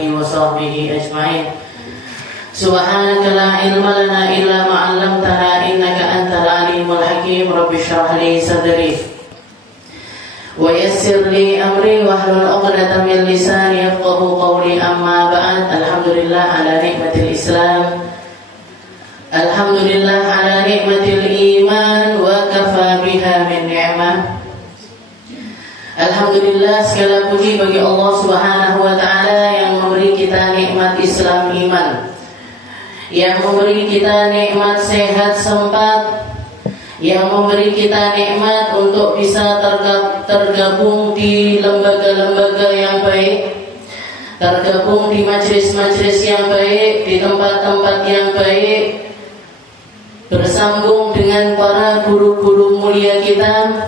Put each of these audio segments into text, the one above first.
alihi wa sahbihi ajma'in. Subhanaka la ilma lana illa ma 'allamtana innaka antal alimul hakim. Rabbi shrah li sadri wa yassir li amri wahlul 'uqdatam min lisani yafqahu qawli. Amma ba'd. Alhamdulillah ala nikmatil Islam, alhamdulillah ala nikmatil iman, wa kafa biha min ni'mah. Alhamdulillah, segala puji bagi Allah Subhanahu wa ta'ala yang memberi kita nikmat Islam iman, yang memberi kita nikmat sehat sempat, yang memberi kita nikmat untuk bisa tergabung di lembaga-lembaga yang baik, tergabung di majelis-majelis yang baik, di tempat-tempat yang baik, bersambung dengan para guru-guru mulia kita,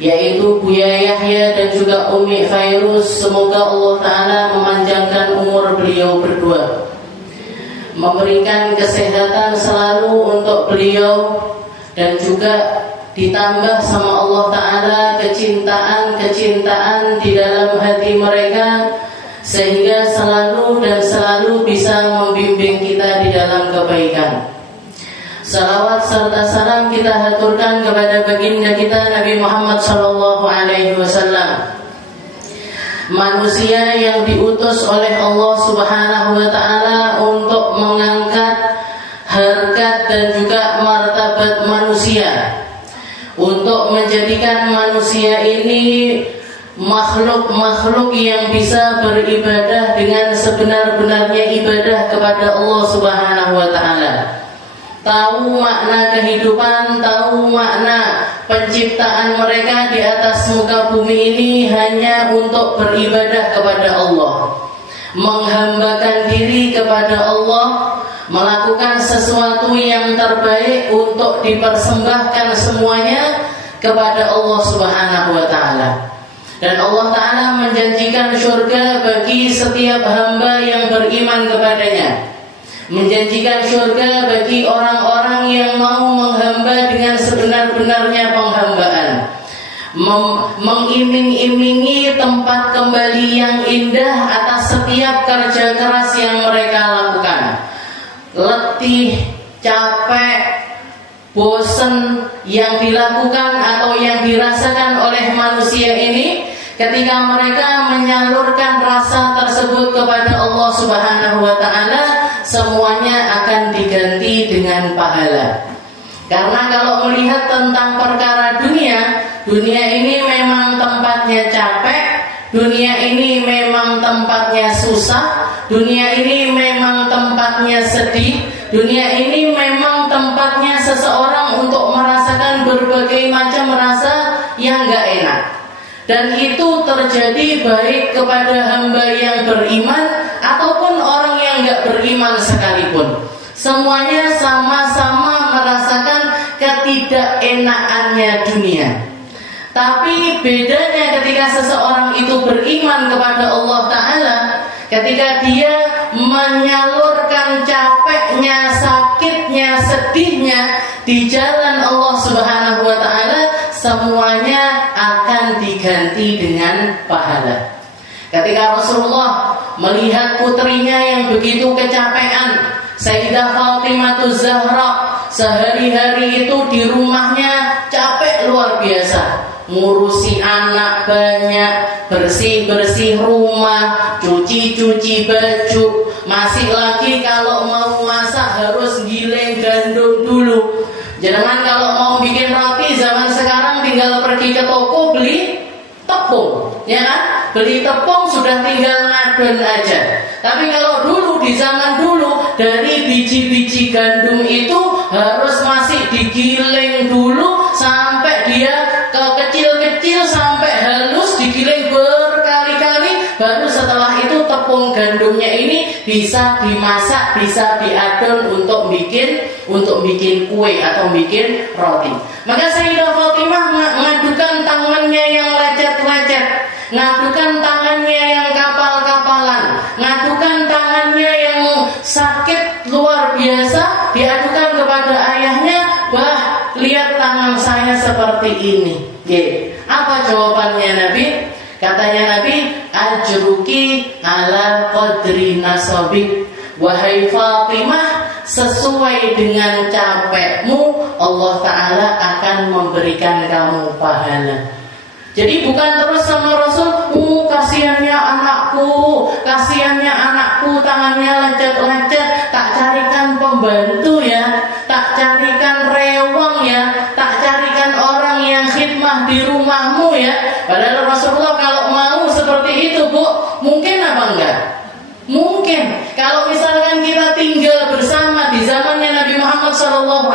yaitu Buya Yahya dan juga Umi Fairuz. Semoga Allah Ta'ala memanjangkan umur beliau berdua, memberikan kesehatan selalu untuk beliau, dan juga ditambah sama Allah Ta'ala kecintaan di dalam hati mereka, sehingga selalu bisa membimbing kita di dalam kebaikan. Salawat serta salam kita haturkan kepada baginda kita Nabi Muhammad sallallahu alaihi wasallam, manusia yang diutus oleh Allah Subhanahu wa taala untuk mengangkat harkat dan juga martabat manusia, untuk menjadikan manusia ini makhluk-makhluk yang bisa beribadah dengan sebenar-benarnya ibadah kepada Allah Subhanahu wa taala. Tahu makna kehidupan, tahu makna penciptaan mereka di atas muka bumi ini hanya untuk beribadah kepada Allah, menghambakan diri kepada Allah, melakukan sesuatu yang terbaik untuk dipersembahkan semuanya kepada Allah Subhanahu wa ta'ala. Dan Allah Ta'ala menjanjikan surga bagi setiap hamba yang beriman kepadanya, menjanjikan surga bagi orang-orang yang mau menghamba dengan sebenar-benarnya penghambaan, mengiming-imingi tempat kembali yang indah atas setiap kerja keras yang mereka lakukan. Letih, capek, bosan yang dilakukan atau yang dirasakan oleh manusia ini, ketika mereka menyalurkan rasa tersebut kepada Allah Subhanahu wa ta'ala, semuanya akan diganti dengan pahala. Karena kalau melihat tentang perkara dunia ini memang tempatnya capek, dunia ini memang tempatnya susah, dunia ini memang tempatnya sedih, dunia ini memang tempatnya seseorang untuk merasakan berbagai macam rasa yang gak enak. Dan itu terjadi baik kepada hamba yang beriman ataupun orang yang gak beriman sekalipun. Semuanya sama-sama merasakan ketidakenakannya dunia. Tapi bedanya ketika seseorang itu beriman kepada Allah Ta'ala, ketika dia menyalurkan capeknya, sakitnya, sedihnya di jalan Allah Subhanahu wa ta'ala, semuanya akan diganti dengan pahala. Ketika Rasulullah melihat putrinya yang begitu kecapean, Sayyidah Fatimah Zahra, sehari-hari itu di rumahnya capek luar biasa, ngurusi anak banyak, bersih-bersih rumah, cuci-cuci baju, masih lagi kalau mau masak harus giling gandum dulu. Jangan kalau mau bikin roti zaman sekarang tinggal pergi ke toko beli tepung, ya kan? Beli tepung sudah tinggal ngadon aja. Tapi kalau dulu, di zaman dulu, dari biji-biji gandum itu harus masih digiling dulu sampai dia kecil-kecil sampai halus, digiling berkali-kali, baru setelah itu tepung gandumnya ini bisa dimasak, bisa diadon untuk bikin kue atau bikin roti. Maka Sayyidah Fatimah ngadukan tangannya yang lecet-lecet, ngadukan tangannya yang kapal-kapalan, ngadukan tangannya yang sakit luar biasa, diadukan kepada ayahnya, "Wah, lihat tangan saya seperti ini." Apa jawabannya Nabi? Katanya Nabi, ajruki ala qadri nasabik. Wahai Fatimah, sesuai dengan capekmu Allah Ta'ala akan memberikan kamu pahala. Jadi bukan terus sama Rasul, kasihannya anakku, tangannya lecet-lecet, tak carikan pembantu ya, tak carikan rewang ya, tak carikan orang yang khidmah di rumahmu ya. Padahal Rasulullah kalau mau seperti itu, Bu, mungkin apa enggak? Mungkin. Kalau misalkan kita tinggal bersama di zamannya Nabi Muhammad SAW,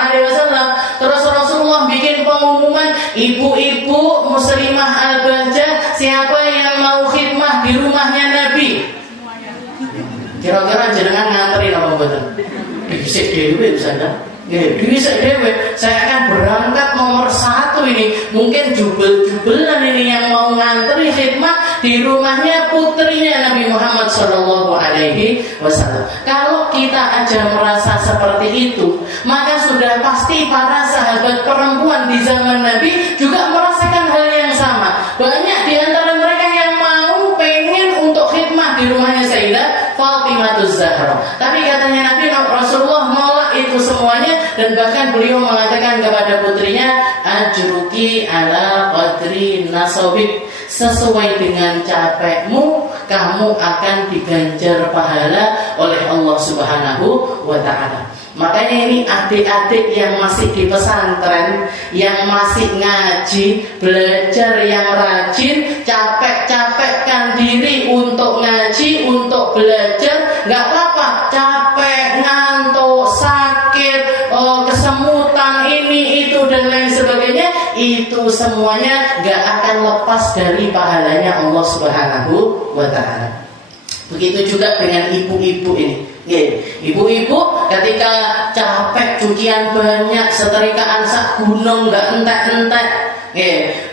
terus Rasulullah bikin pengumuman, ibu-ibu muslimah al-bahjah, siapa yang mau khidmah di rumahnya Nabi? Kira-kira jenengan ngantri apa betul? Disik dewe sana. Disik dewe. Saya akan berangkat nomor 1 ini. Mungkin jubel-jubelan ini yang mau ngantri khidmah di rumahnya putrinya Nabi Muhammad SAW. Kalau kita aja merasa seperti itu, maka sudah pasti para sahabat perempuan di zaman Nabi juga merasakan hal yang sama. Banyak di antara mereka yang mau pengen untuk khidmah di rumahnya Sayyidah Fatimahuz Zahra. Tapi katanya Nabi Rasulullah nolak itu semuanya, dan bahkan beliau mengatakan kepada putrinya, ajruki ala qadri nasabik. Sesuai dengan capekmu, kamu akan diganjar pahala oleh Allah Subhanahu wa Ta'ala. Makanya ini adik-adik yang masih di pesantren, yang masih ngaji, belajar yang rajin, capek-capekkan diri untuk ngaji, untuk belajar, nggak apa-apa. Capek, ngantuk, sakit, kesemutan, ini, itu, dan lain sebagainya, itu semuanya nggak akan lepas dari pahalanya Allah Subhanahu wa Ta'ala. Begitu juga dengan ibu-ibu ini. Ibu-ibu ketika capek cucian banyak, setrikaan sak gunung nggak entek-entek,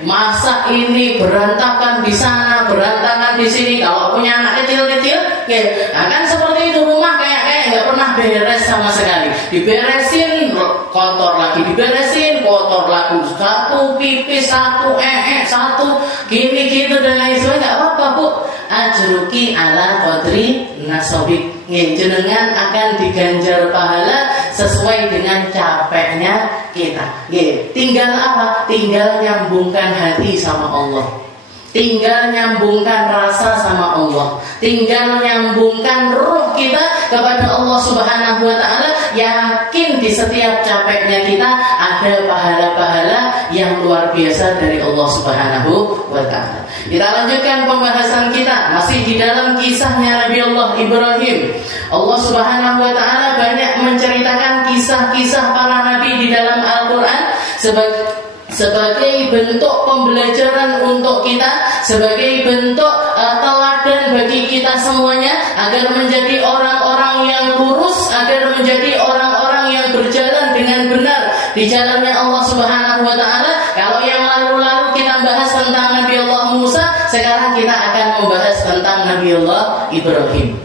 masak ini berantakan di sana, berantakan di sini. Kalau punya anak kecil-kecil, akan seperti itu, rumah kayak nggak pernah beres sama sekali. Diberesin kotor lagi, diberesin kotor lagi, satu pipis, satu satu gini gitu dan lain sebagainya. Nggak apa-apa, Bu. Ajruki ala qadri nasabik. Jenengan akan diganjar pahala sesuai dengan capeknya kita. Tinggal apa? Tinggal nyambungkan hati sama Allah. Tinggal nyambungkan rasa sama Allah. Tinggal nyambungkan ruh kita kepada Allah Subhanahu wa Ta'ala. Yakin di setiap capeknya kita ada pahala-pahala yang luar biasa dari Allah Subhanahu wa Ta'ala. Kita lanjutkan pembahasan kita masih di dalam kisahnya Nabi Allah Ibrahim. Allah Subhanahu wa Ta'ala banyak menceritakan kisah-kisah para nabi di dalam Al-Quran sebagai bentuk pembelajaran untuk kita, sebagai bentuk teladan bagi kita semuanya, agar menjadi orang-orang yang lurus, agar menjadi orang-orang yang berjalan dengan benar di jalannya Allah Subhanahu wa Ta'ala. Kalau yang lalu-lalu kita bahas tentang Nabi Allah Musa, sekarang kita akan membahas tentang Nabi Allah Ibrahim.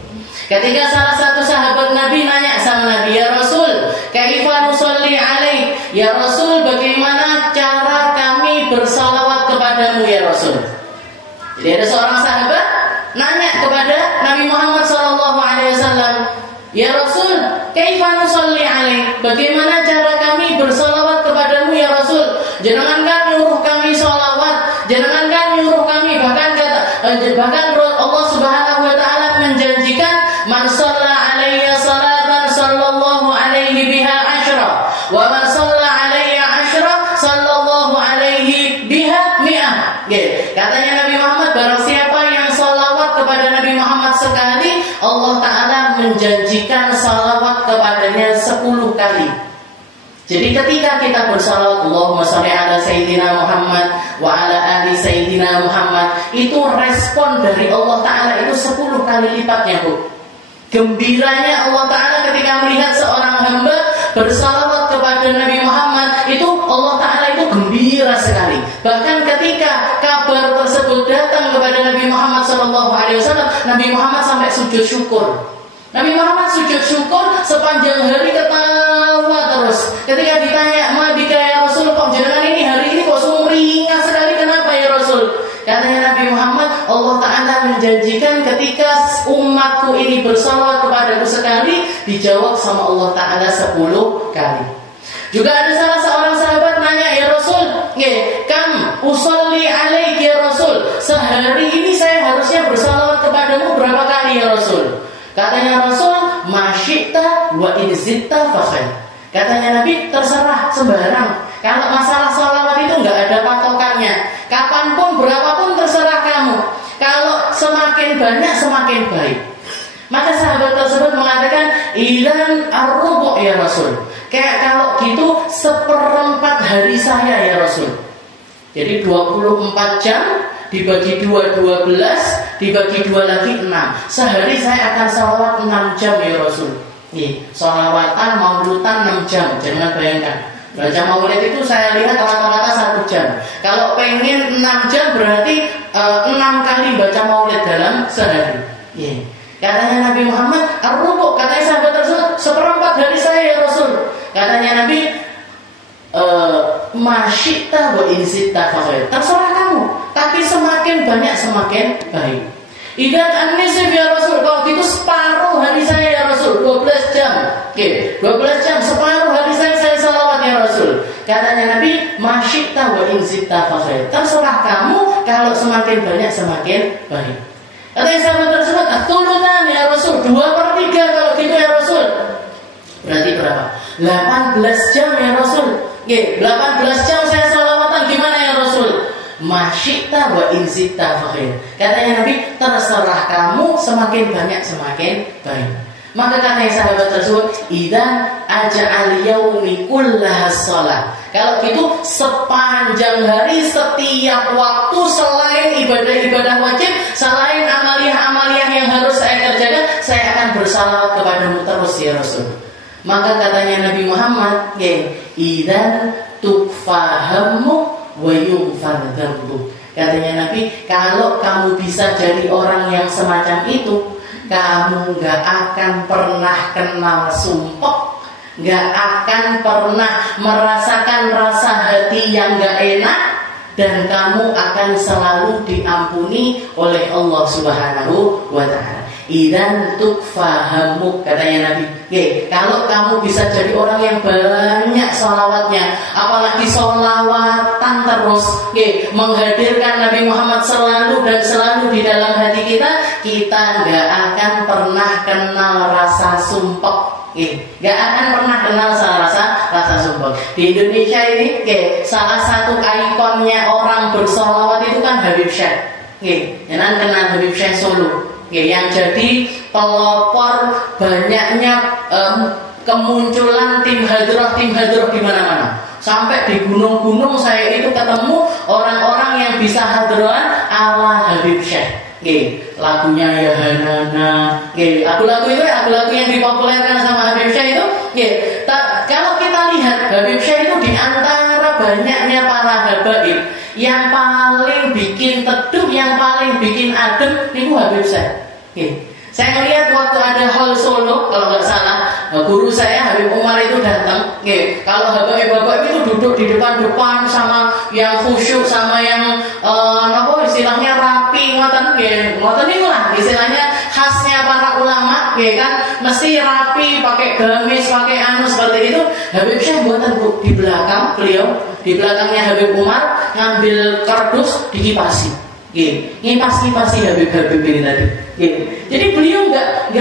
Ketika salah satu sahabat Nabi nanya sama Nabi, ya Rasul, kaifa nusalli alaik? Ya Rasul, bagaimana cara kami bersalawat kepadamu ya Rasul? Jadi ada seorang sahabat nanya kepada Nabi Muhammad SAW, ya Rasul, kaifa nusalli alaik? Bagaimana cara kami bersalawat kepadamu ya Rasul? Jangan kan nyuruh kami salawat, jangan kan nyuruh kami, bahkan Allah Subhanahu wa Ta'ala menjanjikan, man shalla alayya salatan sallallahu alaihi biha asyra, wa man shalla alayya asyra sallallahu alaihi biha mi'ah. Katanya Nabi Muhammad, barang siapa yang salawat kepada Nabi Muhammad sekali, Allah Ta'ala menjanjikan salawat kepadanya 10 kali. Jadi ketika kita bersalawat, Allahumma sholli ala Sayyidina Muhammad wa ala ali Sayyidina Muhammad, itu respon dari Allah Ta'ala itu 10 kali lipatnya, Bu. Gembiranya Allah Ta'ala ketika melihat seorang hamba bersalawat kepada Nabi Muhammad, itu Allah Ta'ala itu gembira sekali. Bahkan ketika kabar tersebut datang kepada Nabi Muhammad SAW, Nabi Muhammad sampai sujud syukur. Nabi Muhammad sujud syukur sepanjang hari, ketawa terus. Ketika ditanya, "Mabika ya Rasul, kok jenengan ini hari ini kok sumringah sekali, kenapa ya Rasul?" Katanya Nabi Muhammad, Allah Ta'ala janjikan ketika umatku ini bersalawat kepadaku sekali, dijawab sama Allah Ta'ala 10 kali. Juga ada salah seorang sahabat nanya, ya Rasul, kam usolli alaik ya Rasul, sehari ini saya harusnya bersalawat kepadamu berapa kali ya Rasul? Katanya Rasul, masyita wa inzitta fakhair. Katanya Nabi, terserah, sembarang. Kalau masalah salawat itu nggak ada patokannya. Kapanpun, berapapun terserah kamu. Kalau semakin banyak semakin baik. Maka sahabat tersebut mengatakan, ilan ar-rubu' ya Rasul. Kayak kalau gitu 1/4 hari saya ya Rasul. Jadi 24 jam dibagi 2, 12, dibagi 2 lagi 6. Sehari saya akan salawat 6 jam ya Rasul. Nih, salawatan maulutan 6 jam. Jangan bayangkan. Baca maulid itu saya lihat rata-rata 1 jam. Kalau pengen 6 jam berarti 6 kali baca maulid dalam sehari. Yeah. Katanya Nabi Muhammad, ar-rubu', katanya sahabat tersebut, 1/4 dari saya ya Rasul. Katanya Nabi, masyita wa inzitta fakhair. Terserah kamu, tapi semakin banyak semakin baik. Idan an-nisf ya Rasul, kalau gitu separuh hari saya ya Rasul, 12 jam. Oke, 12 jam, separuh hari saya salawat ya Rasul. Katanya Nabi, masyita wa inzitta fakhair. Terserah kamu, kalau semakin banyak semakin baik. Katanya sahabat tersebut, tulutan ya Rasul, 2/3 kalau gitu ya Rasul. Berarti berapa? 18 jam ya Rasul. Oke, 18 jam saya salawatan, gimana ya Rasul? Masyita wa inzitta fakhair. Katanya Nabi, terserah kamu, semakin banyak semakin baik. Maka katanya sahabat tersebut, idan aja'al yaumi kullaha shalah. Kalau gitu sepanjang hari, setiap waktu, selain ibadah-ibadah wajib, selain amaliah-amaliah yang harus saya kerjakan, saya akan bersalawat kepadamu terus ya Rasul. Maka katanya Nabi Muhammad, idan tukfahamu wa yughfar dzambuk. Katanya Nabi, kalau kamu bisa jadi orang yang semacam itu, kamu gak akan pernah kenal sumpek, gak akan pernah merasakan rasa hati yang gak enak, dan kamu akan selalu diampuni oleh Allah Subhanahu wa Ta'ala. Idan tukfahamu, katanya Nabi, kalau kamu bisa jadi orang yang banyak salawatnya, apalagi salawatan terus, menghadirkan Nabi Muhammad selalu dan selalu di dalam hati kita, kita gak akan pernah kenal rasa sumpek. Gak akan pernah kenal rasa sumpek. Di Indonesia ini, salah satu ikonnya orang bersolawat itu kan Habib Syekh. Jangan kenal Habib Syekh Solo. Yang jadi pelopor banyaknya kemunculan tim hadrah di mana-mana. Sampai di gunung-gunung saya itu ketemu orang-orang yang bisa hadrahan ala Habib Syekh. Lagunya ya Hanana, lagu-lagu yang dipopulerkan sama Habib Syekh itu. Kalau kita lihat Habib Syekh itu di antara banyaknya para habaib, yang paling bikin teduh, yang paling bikin adem itu Habib Syekh. Saya melihat waktu ada hall Solo, kalau nggak salah, guru saya Habib Umar itu datang. Kalau habaib-habaib itu duduk di depan-depan sama yang khusyuk, sama yang istilahnya rapi, ngoten niku lah istilahnya khasnya para ulama, kan mesti rapi, pakai gamis, pakai seperti itu. Habib Syekh buatan di belakang beliau, di belakangnya Habib Umar, ngambil kardus dikipasi. Ngipas-ngipasi Habib-Habib ini tadi. Jadi beliau nggak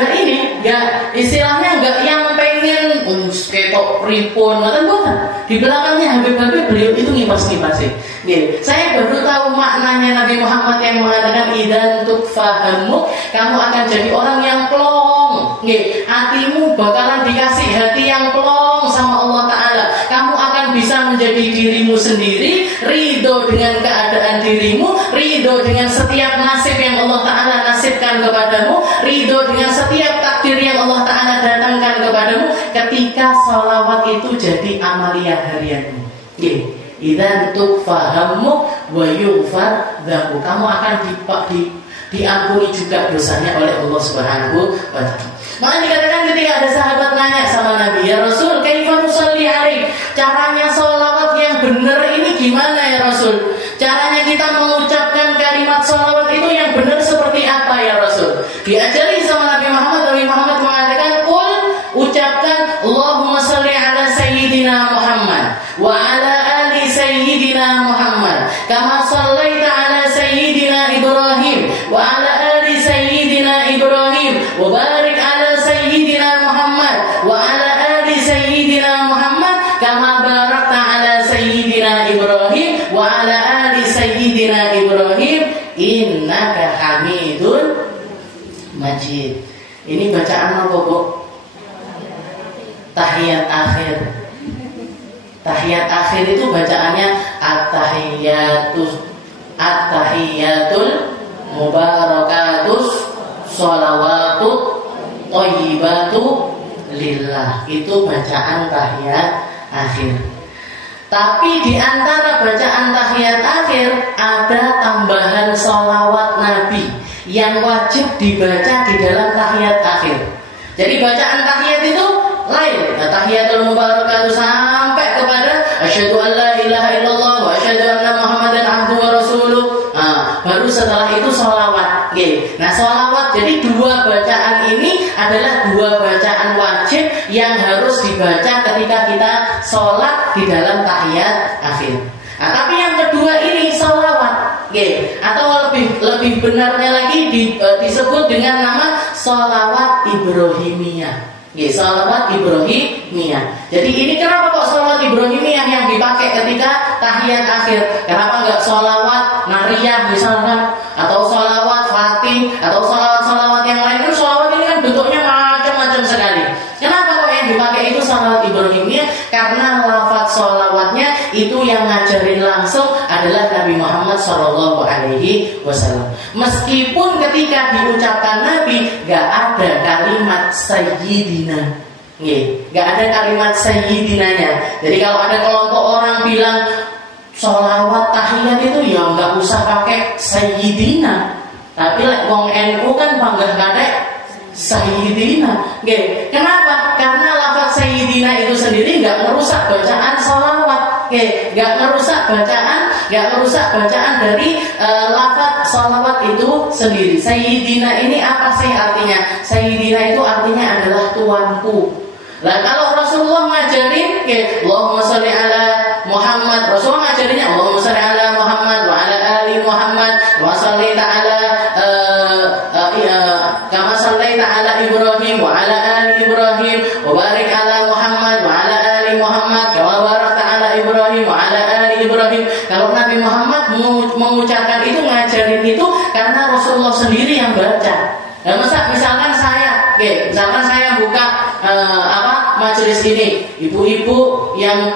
istilahnya nggak yang pengen ketok pripun, bukan. Di belakangnya Habib-Habib beliau itu ngipas-ngipasi. Saya baru tahu maknanya Nabi Muhammad yang mengatakan idan tukfahamu, kamu akan jadi orang yang plong. Hatimu bakalan dikasih hati yang plong sama Allah Ta'ala. Kamu akan bisa menjadi dirimu sendiri, ridho dengan keadaan dirimu, ridho dengan setiap nasib yang Allah Ta'ala nasibkan kepadamu, ridho dengan setiap takdir yang Allah Ta'ala datangkan kepadamu, ketika salawat itu jadi amalia harianmu. Idzan tukfahamu wa yughfar dzambuk, kamu akan diampuni juga dosanya oleh Allah Subhanahu wa Ta'ala. Maka dikatakan ketika ada sahabat nanya sama Nabi, ya Rasul, kaifa nusalli alaik? Caranya sholawat yang benar ini gimana ya Rasul? Caranya kita mengucapkan kalimat sholawat itu yang benar seperti apa Nabi Muhammad mengatakan, "Qul," ucapkan, "Allahumma shalli ala sayyidina Muhammad wa ala ali sayyidina Muhammad kama shallaita ala sayyidina Ibrahim wa ala ali sayyidina Ibrahim wa barik ala sayyidina Muhammad wa ala ali sayyidina Muhammad kama barakta ala sayyidina Ibrahim wa ala ali sayyidina Ibrahim innaka Hamidun Majid." Ini bacaan apa, Bu? Tahiyat akhir. Tahiyat akhir itu bacaannya at-tahiyatul mubarakatus sholawatut thayyibatu lillah. Itu bacaan tahiyat akhir. Tapi di antara bacaan tahiyat akhir ada tambahan sholawat Nabi yang wajib dibaca di dalam tahiyat akhir. Jadi bacaan tahiyat itu lain. Tahiyatul mubarakatuh sampai kepada asyhadu an la ilaha illallah wa asyhadu anna Muhammadan abduhu wa rasuluh. Baru setelah itu sholawat. Nah, sholawat, jadi dua bacaan ini adalah dua bacaan wajib yang harus dibaca ketika kita sholat di dalam tahiyat akhir. Nah, tapi yang kedua ini sholawat. Atau lebih benarnya lagi disebut dengan nama sholawat Ibrahimiyah. Sholawat Ibrahimiyah. Jadi ini kenapa kok sholawat Ibrahimiyah yang dipakai ketika tahiyat akhir? Kenapa enggak sholawat Nariyah misalkan, atau sholawat Fatih, atau sholawat yang lain? Itu sholawat ini kan bentuknya macam-macam sekali. Kenapa kok yang dipakai itu sholawat Ibrahimiyah? Karena lafaz sholawatnya itu yang ngajarin langsung adalah Nabi Muhammad SAW. Meskipun ketika diucapkan Nabi gak ada kalimat sayyidina, gak ada kalimat sayyidinanya. Jadi kalau ada kelompok orang bilang sholawat tahiyat itu ya gak usah pakai sayyidina, tapi wong NU kan bangga kadek sayyidina. Kenapa? Karena lafaz sayyidina itu sendiri gak merusak bacaan sholawat. Gak merusak bacaan dari lafaz sholawat itu sendiri. Sayyidina ini apa sih artinya? Sayyidina itu artinya adalah tuanku. Lah kalau Rasulullah ngajarin, Allahumma sholli ala Muhammad, Rasulullah ngajarinnya Allahumma sholli ala Muhammad wa ala ali Muhammad wa sholli ta'ala kama shallaita ala Ibrahim wa ala ali Ibrahim wa barik ala Muhammad wa ala ali Muhammad kama barakta ala Ibrahim wa ala ali Ibrahim. Kalau Nabi Muhammad mengucapkan itu, ngajarin itu karena Rasulullah sendiri yang baca. Nah, misalkan saya buka majelis ini, ibu-ibu yang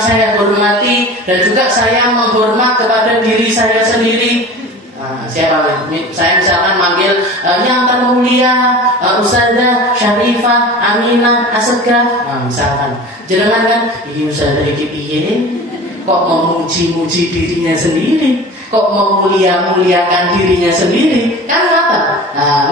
saya hormati dan juga saya menghormat kepada diri saya sendiri. Siapa? Saya misalkan manggil yang termulia Ustazah Syarifah Aminah Asegaf. Misalkan jenengan kan iki Ustazah iki piye? Kok memuji-muji dirinya sendiri? Kok memulia-muliakan dirinya sendiri? Kan kata.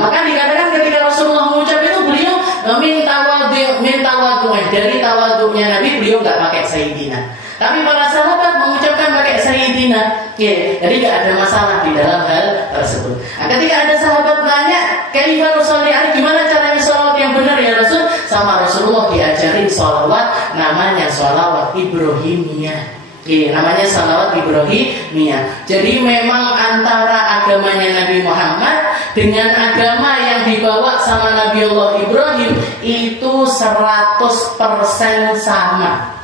Maka dikatakan ketika Rasulullah mengucap itu, beliau minta wadu. Dari tawaduknya Nabi, beliau enggak pakai sayyidina. Tapi para sahabat mengucapkan pakai sayyidina. Jadi enggak ada masalah di dalam hal tersebut. Ketika ada sahabat tanya, "Kaifa nusolli alaihi?" Gimana caranya sholawat yang benar ya Rasul? Sama Rasulullah diajarin sholawat namanya sholawat Ibrahimiyah. Namanya sholawat Ibrahimiyah. Jadi memang antara agamanya Nabi Muhammad dengan agama yang dibawa sama Nabi Allah Ibrahim itu 100% sama.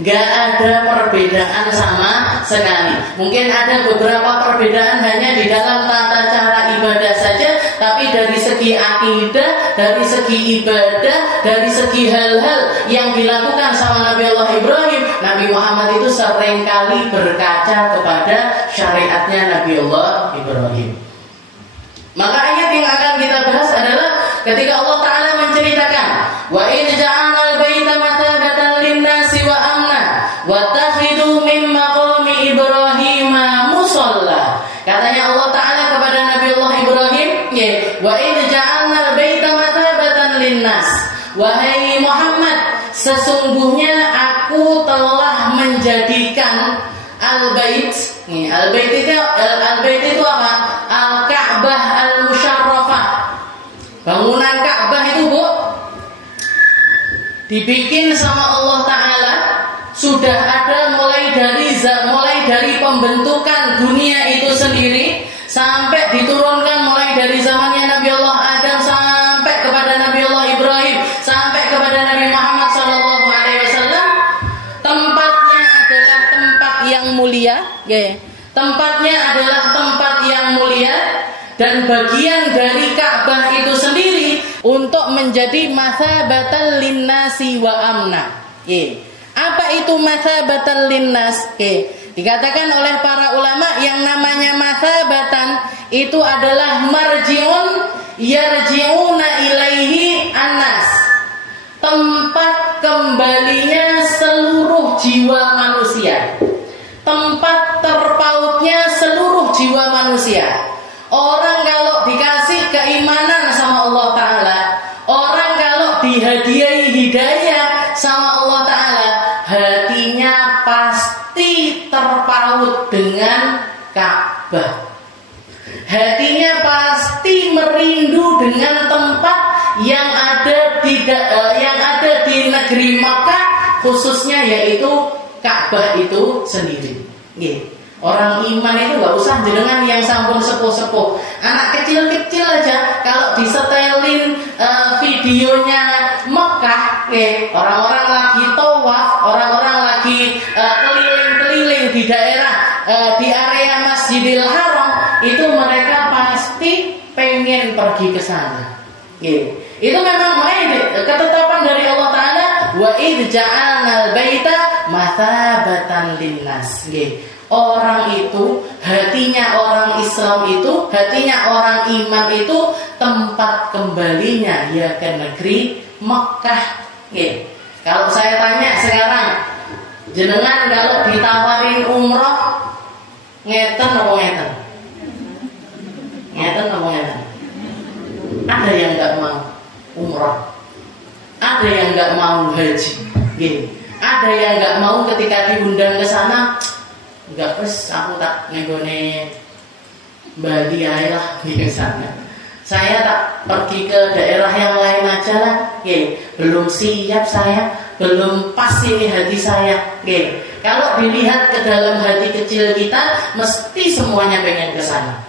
Gak ada perbedaan sama sekali. Mungkin ada beberapa perbedaan hanya di dalam tata cara ibadah saja, tapi dari segi akidah, dari segi ibadah, dari segi hal-hal yang dilakukan sama Nabi Allah Ibrahim, Nabi Muhammad itu seringkali berkaca kepada syariatnya Nabi Allah Ibrahim. Maka ayat yang akan kita bahas adalah ketika Allah Ta'ala menceritakan, wa idh ja'alnal baita matabatan lin-nasi wa amna wattakhidhu min maqami Ibrahima musalla. Katanya Allah Ta'ala kepada Nabi Allah Ibrahim, wa idh ja'alnal baita matabatan lin-nas, wahai Muhammad, sesungguhnya aku telah menjadikan al-bait Al-Bait itu apa? Al-Ka'bah Al-Musyarrafah. Bangunan Ka'bah itu, Bu, dibikin sama Allah Ta'ala. Sudah ada mulai dari pembentukan dunia itu sendiri sampai diturunkan mulai dari zamannya Nabi Allah Adam sampai kepada Nabi Allah Ibrahim sampai kepada Nabi Muhammad SAW. Tempatnya adalah tempat yang mulia, tempatnya adalah tempat yang mulia, dan bagian dari Ka'bah itu sendiri untuk menjadi mathabatan linnasi wa amna. Apa itu mathabatan linnas? Dikatakan oleh para ulama yang namanya mathabatan itu adalah marji'un yarji'una ilaihi annas, tempat kembalinya seluruh jiwa manusia, tempat terpautnya seluruh jiwa manusia. Orang kalau dikasih keimanan sama Allah Ta'ala, orang kalau dihadiahi hidayah sama Allah Ta'ala, hatinya pasti terpaut dengan Ka'bah. Hatinya pasti merindu dengan tempat yang ada di negeri Makkah, khususnya yaitu Ka'bah itu sendiri. Orang iman itu gak usah jenengan yang sampun sepuh-sepuh. Anak kecil-kecil aja kalau disetelin videonya Mekah, orang-orang lagi tawaf, orang-orang lagi keliling-keliling di daerah di area Masjidil Haram, itu mereka pasti pengen pergi ke sana. Itu memang ketetapan dari Allah Ta'ala, wa idh ja'alnal baita mathabatan linnas. Orang itu, hatinya orang Islam itu, hatinya orang iman itu tempat kembalinya ya ke negeri Mekah. Kalau saya tanya sekarang, jenengan kalau ditawarin umroh, ngeten apa ngeten? Ngeten apa ngeten? Ada yang nggak mau umroh, ada yang nggak mau haji, ada yang nggak mau ketika diundang ke sana. Enggak, aku tak nenggone Bali aja lah misalnya. Saya tak pergi ke daerah yang lain aja lah. Belum siap saya, belum pas ini hati saya. Kalau dilihat ke dalam hati kecil kita, mesti semuanya pengen ke sana.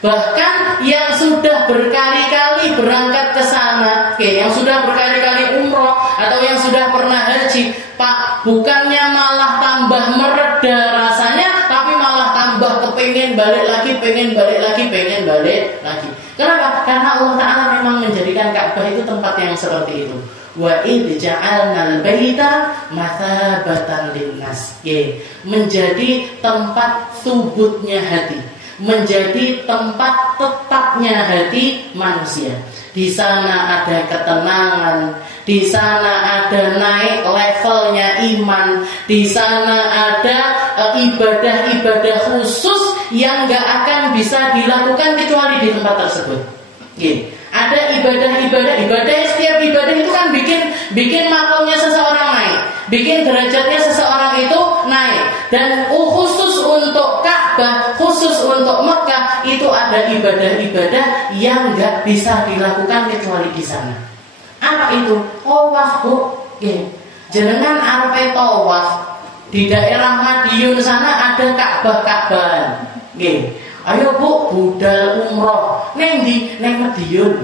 Bahkan yang sudah berkali-kali berangkat ke sana, yang sudah berkali-kali umroh atau yang sudah pernah haji, Pak, bukannya malah tambah mereda rasanya, tapi malah tambah kepengen balik lagi, pengen balik lagi, pengen balik lagi. Kenapa? Karena Allah Ta'ala memang menjadikan Ka'bah itu tempat yang seperti itu. Wa idh ja'alnal baita mathabatan linnas. Menjadi tempat subutnya hati, menjadi tempat tetapnya hati manusia. Di sana ada ketenangan, di sana ada naik levelnya iman, di sana ada ibadah-ibadah khusus yang gak akan bisa dilakukan kecuali di tempat tersebut. Ada ibadah, setiap ibadah itu kan bikin makamnya seseorang naik, bikin derajatnya seseorang itu naik. Dan khusus untuk Ka'bah, khusus untuk Mekah, itu ada ibadah-ibadah yang gak bisa dilakukan kecuali di sana. Apa itu? Tawaf, Bu. Jenengan arepe tawaf di daerah Madiun sana ada Ka'bah-Ka'bahan. Ayo Bu, budal umroh neng Madiun.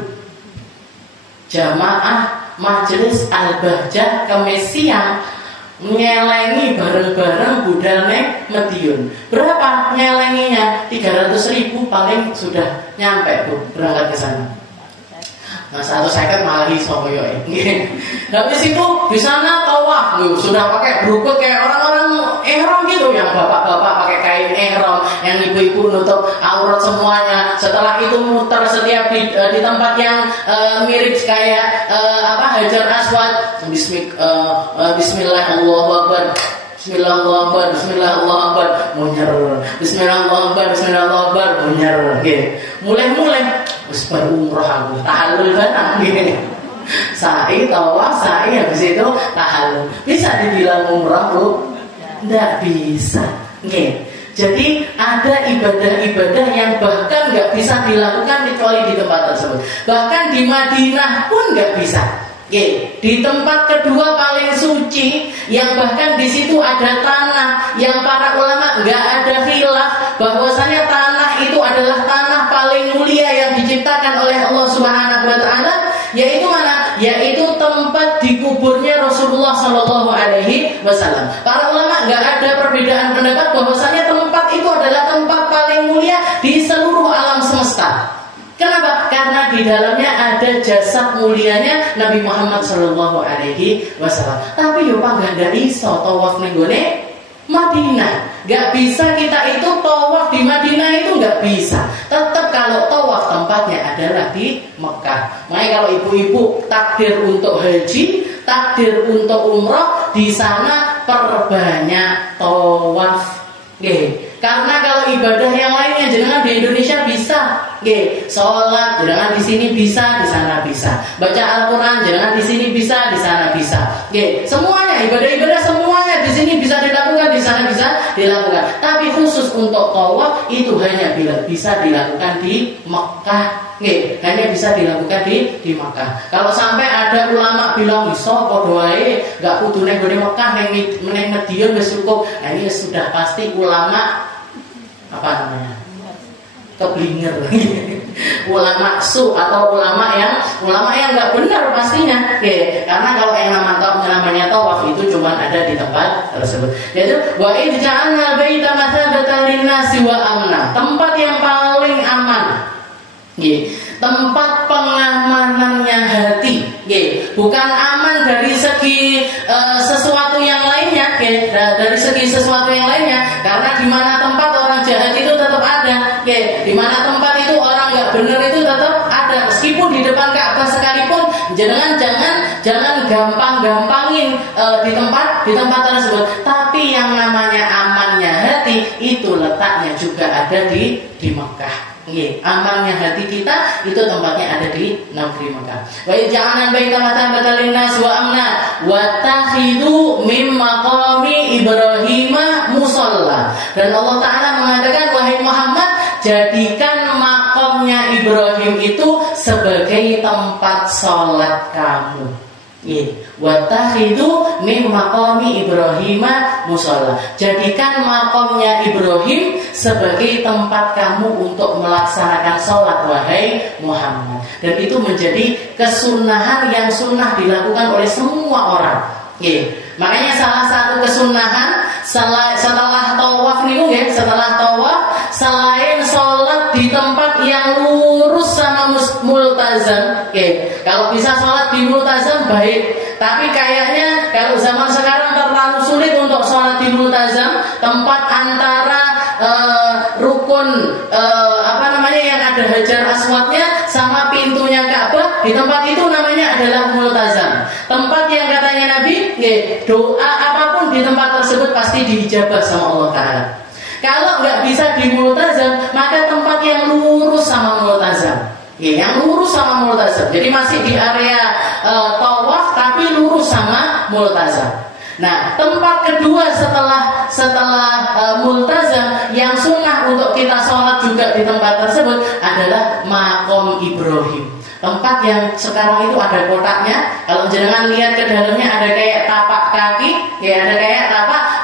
Jamaah Majelis Al-Bahjah Kemis siang nyelengi bareng-bareng budal neng Madiun. Berapa nyelenginya? 300.000 paling sudah nyampe Bu berangkat ke sana. Nah, 150 malah iso koyo iki. Habis itu di sana tawaf, sudah pakai berukut kayak orang-orang ihram gitu, yang bapak-bapak pakai kain ihram, yang ibu-ibu nutup aurat semuanya. Setelah itu muter setiap di tempat yang mirip kayak Hajar Aswad. Bismillah Allahu Akbar. Bismillahirrahmanirrahim, munyer. Bismillahirrahmanirrahim, munyer. Mulai wis umroh aku, tahallul barang. Sa'i tawaf, sa'i habis itu tahallul. Bisa dibilang umroh, Bu? Enggak bisa. Jadi ada ibadah-ibadah yang bahkan nggak bisa dilakukan kecuali di tempat tersebut. Bahkan di Madinah pun nggak bisa. Di tempat kedua paling suci, yang bahkan di situ ada tanah yang para ulama nggak ada khilaf bahwasanya tanah itu adalah tanah paling mulia yang diciptakan oleh Allah Subhanahu wa taala, yaitu mana? Yaitu tempat dikuburnya Rasulullah Shallallahu alaihi wasallam. Para ulama nggak ada perbedaan pendapat bahwasanya tempat itu adalah tempat paling mulia di seluruh alam semesta. Kenapa? Karena di dalamnya ada jasad mulianya Nabi Muhammad Shallallahu alaihi wasallam. Tapi yo pangganda iso tawaf ning gone Madinah. Gak bisa kita itu tawaf di Madinah, itu gak bisa. Tetap kalau tawaf tempatnya adalah di Mekah. Makanya kalau ibu-ibu takdir untuk haji, takdir untuk umroh, di sana perbanyak tawaf. Karena kalau ibadah yang lainnya jangan di Indonesia bisa, sholat jangan di sini bisa, di sana bisa. Baca Al-Quran jangan di sini bisa, di sana bisa. Semuanya ibadah-ibadah semuanya di sini bisa dilakukan, di sana bisa dilakukan. Tapi khusus untuk tawaf itu hanya bisa dilakukan di Mekah. Hanya bisa dilakukan di Mekah. Kalau sampai ada ulama bilang iso padha wae, gak kudu ning gone Mekah, ning Medion wis cukup. Nah, ini sudah pasti ulama apa namanya? Keblinger. Ulama su atau ulama yang nggak benar pastinya. Karena kalau yang namanya tawaf itu cuma ada di tempat tersebut. Yaitu wa idja'alna baita mathabatan lin-nasi wa amna. Tempat yang paling aman. Tempat pengamanannya hati, bukan aman dari segi sesuatu yang lainnya, dari segi sesuatu yang lainnya. Karena di mana tempat orang jahat itu tetap ada, di mana tempat itu orang nggak benar itu tetap ada. Meskipun di depan Ka'bah sekalipun, jangan gampang-gampangin di tempat tersebut. Tapi yang namanya amannya hati itu letaknya juga ada di Mekah. Amannya hati kita itu tempatnya ada di negeri Mekah. Wa ja'alna baita mathabatan lin-nas wa amna wa takhidu mim maqami Ibrahim musalla. Dan Allah Ta'ala mengatakan, wahai Muhammad, jadikan makamnya Ibrahim itu sebagai tempat sholat kamu. Wattakhidhu min maqami Ibrahim musalla. Jadikan makamnya Ibrahim sebagai tempat kamu untuk melaksanakan sholat, wahai Muhammad. Dan itu menjadi kesunahan yang sunnah dilakukan oleh semua orang. Makanya salah satu kesunahan setelah tawaf nih, setelah tawaf, selain sholat di tempat yang lurus sama multazam, kalau bisa sholat di multazam baik. Tapi kayaknya kalau zaman sekarang terlalu sulit untuk sholat di multazam, tempat antara rukun yang ada hajar aswadnya sama pintunya Ka'bah, di tempat itu namanya adalah multazam. Tempat yang katanya Nabi, doa apapun di tempat tersebut pasti diijabah sama Allah Ta'ala. Kalau nggak bisa di multazam, maka tempat yang lurus sama multazam. Yang lurus sama multazam. Jadi masih di area tawaf tapi lurus sama multazam. Nah, tempat kedua setelah multazam yang sunnah untuk kita sholat juga di tempat tersebut adalah maqam Ibrahim. Tempat yang sekarang itu ada kotaknya. Kalau jenengan lihat ke dalamnya ada kayak tapak kaki, ada kayak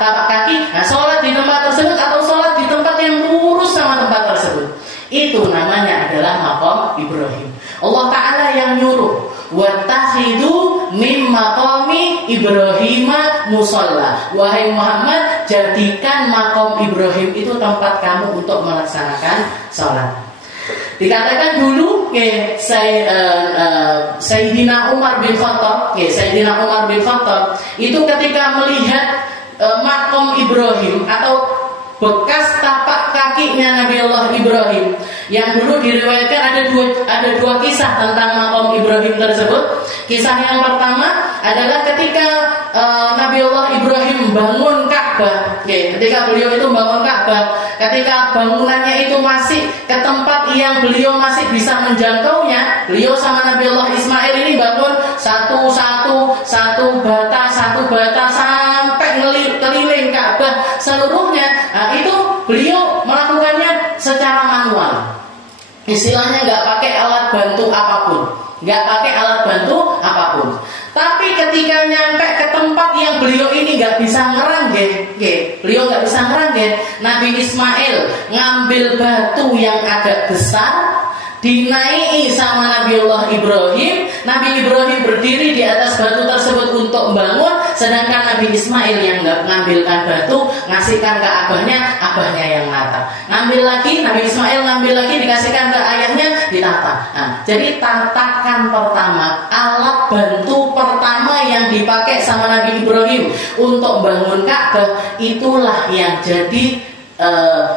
tapak kaki. Nah, sholat di tempat tersebut atau sholat di tempat yang lurus sama tempat tersebut, itu namanya adalah maqam Ibrahim. Allah Ta'ala yang nyuruh, wattakhidhu min maqami Ibrahim musalla. Wahai Muhammad, jadikan maqam Ibrahim itu tempat kamu untuk melaksanakan sholat. Dikatakan dulu Sayyidina Umar bin Khattab, itu ketika melihat maqam Ibrahim atau bekas tapak kakinya Nabi Allah Ibrahim, yang dulu diriwayatkan ada dua kisah tentang maqam Ibrahim tersebut. Kisah yang pertama adalah ketika Nabi Allah Ibrahim bangun Ka'bah. Ketika beliau itu bangun Ka'bah, ketika bangunannya itu masih ke tempat yang beliau masih bisa menjangkaunya, beliau sama Nabi Allah Ismail ini bangun satu bata sampai keliling Ka'bah seluruhnya. Itu beliau bantu apapun, nggak pakai alat bantu apapun. Tapi ketika nyampe ke tempat yang beliau ini nggak bisa ngeranggen, beliau nggak bisa ngeranggen, Nabi Ismail ngambil batu yang agak besar, dinaiki sama Nabiullah Ibrahim. Nabi Ibrahim berdiri di atas batu tersebut untuk membangun, sedangkan Nabi Ismail yang ngambilkan batu, ngasihkan ke abahnya yang nata. Ngambil lagi, Nabi Ismail ngambil lagi, dikasihkan ke ayahnya, ditata. Nah, jadi tatakan pertama, alat bantu pertama yang dipakai sama Nabi Ibrahim untuk bangun Ka'bah, itulah yang jadi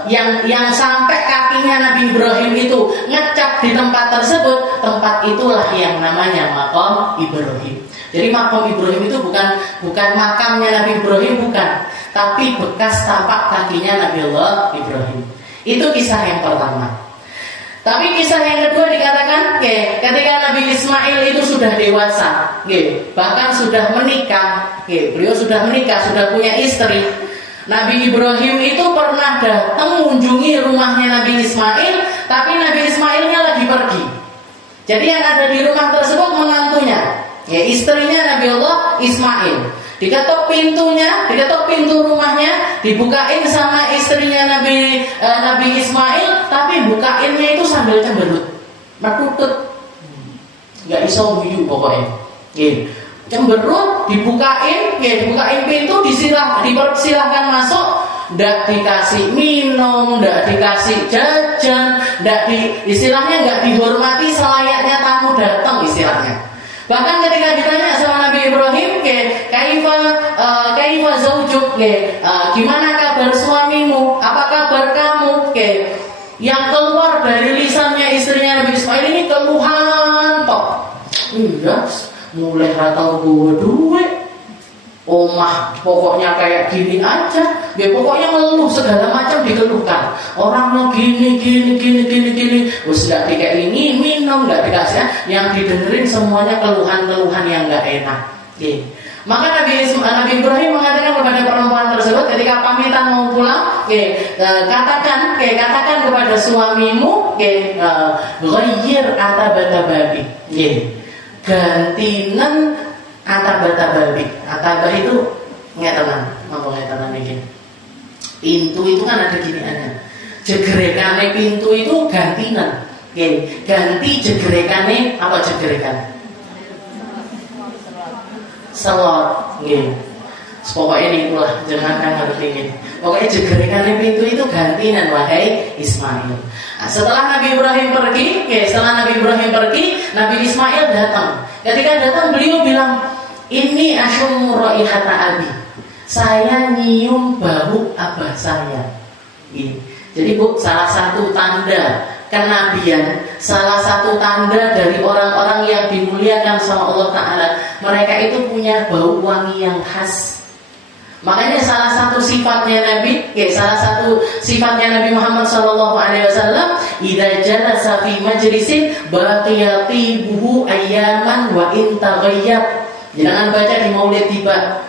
yang sampai kakinya Nabi Ibrahim itu ngecap di tempat tersebut, tempat itulah yang namanya Maqam Ibrahim. Jadi Maqam Ibrahim itu bukan makamnya Nabi Ibrahim, bukan, tapi bekas tapak kakinya Nabi Allah Ibrahim. Itu kisah yang pertama. Tapi kisah yang kedua dikatakan, ketika Nabi Ismail itu sudah dewasa, bahkan sudah menikah, beliau sudah menikah, sudah punya istri. Nabi Ibrahim itu pernah datang mengunjungi rumahnya Nabi Ismail, tapi Nabi Ismailnya lagi pergi. Jadi yang ada di rumah tersebut menantunya, istrinya Nabi Allah Ismail. Diketok pintunya, diketok pintu rumahnya, dibukain sama istrinya Nabi Ismail, tapi bukainnya itu sambil cemberut, metutut, nggak iso guyu pokoknya. Cemberut, dibukain pintu, dipersilahkan masuk, ndak dikasih minum, ndak dikasih jajan, istilahnya nggak dihormati selayaknya tamu datang istilahnya. Bahkan ketika ditanya sama Nabi Ibrahim, kaifa zaujuk, gimana kabar suamimu, apa kabar kamu, yang keluar dari lisannya istrinya Nabi Ismail ini keluhan tok. Iya, mulai ratau gue duit, omah pokoknya kayak gini aja, pokoknya ngeluh segala macam dikeluhkan. Orangnya gini, wes nggak dikasih ini minum, nggak dikasih, yang didengerin semuanya keluhan-keluhan yang nggak enak. Maka Nabi Ibrahim mengatakan kepada perempuan tersebut ketika pamitan mau pulang, katakan kepada suamimu, ghayyir atabata babi, gantinan atabata babi. Atabah itu ngetanan, apa ngetanan ini? Pintu itu kan ada giniannya. Jegrekannya pintu itu gantinan. Ganti jegrekannya apa jegrekan? Selot. Pokoknya ini pula, jangan ngerti ini. Pokoknya jegrekannya pintu itu gantinan, wahai Ismail. Nah, setelah Nabi Ibrahim pergi, Nabi Ismail datang. Ketika datang beliau bilang, ini asyumu raihata abi. Saya nyium bau abah saya. Jadi Bu, salah satu tanda kenabian, salah satu tanda dari orang-orang yang dimuliakan sama Allah Ta'ala, mereka itu punya bau wangi yang khas. Makanya salah satu sifatnya Nabi Muhammad SAW, idza jalasa fi majlisin baqiyati buhu ayyaman wa in taghayyab. Jangan baca di Maulid tiba.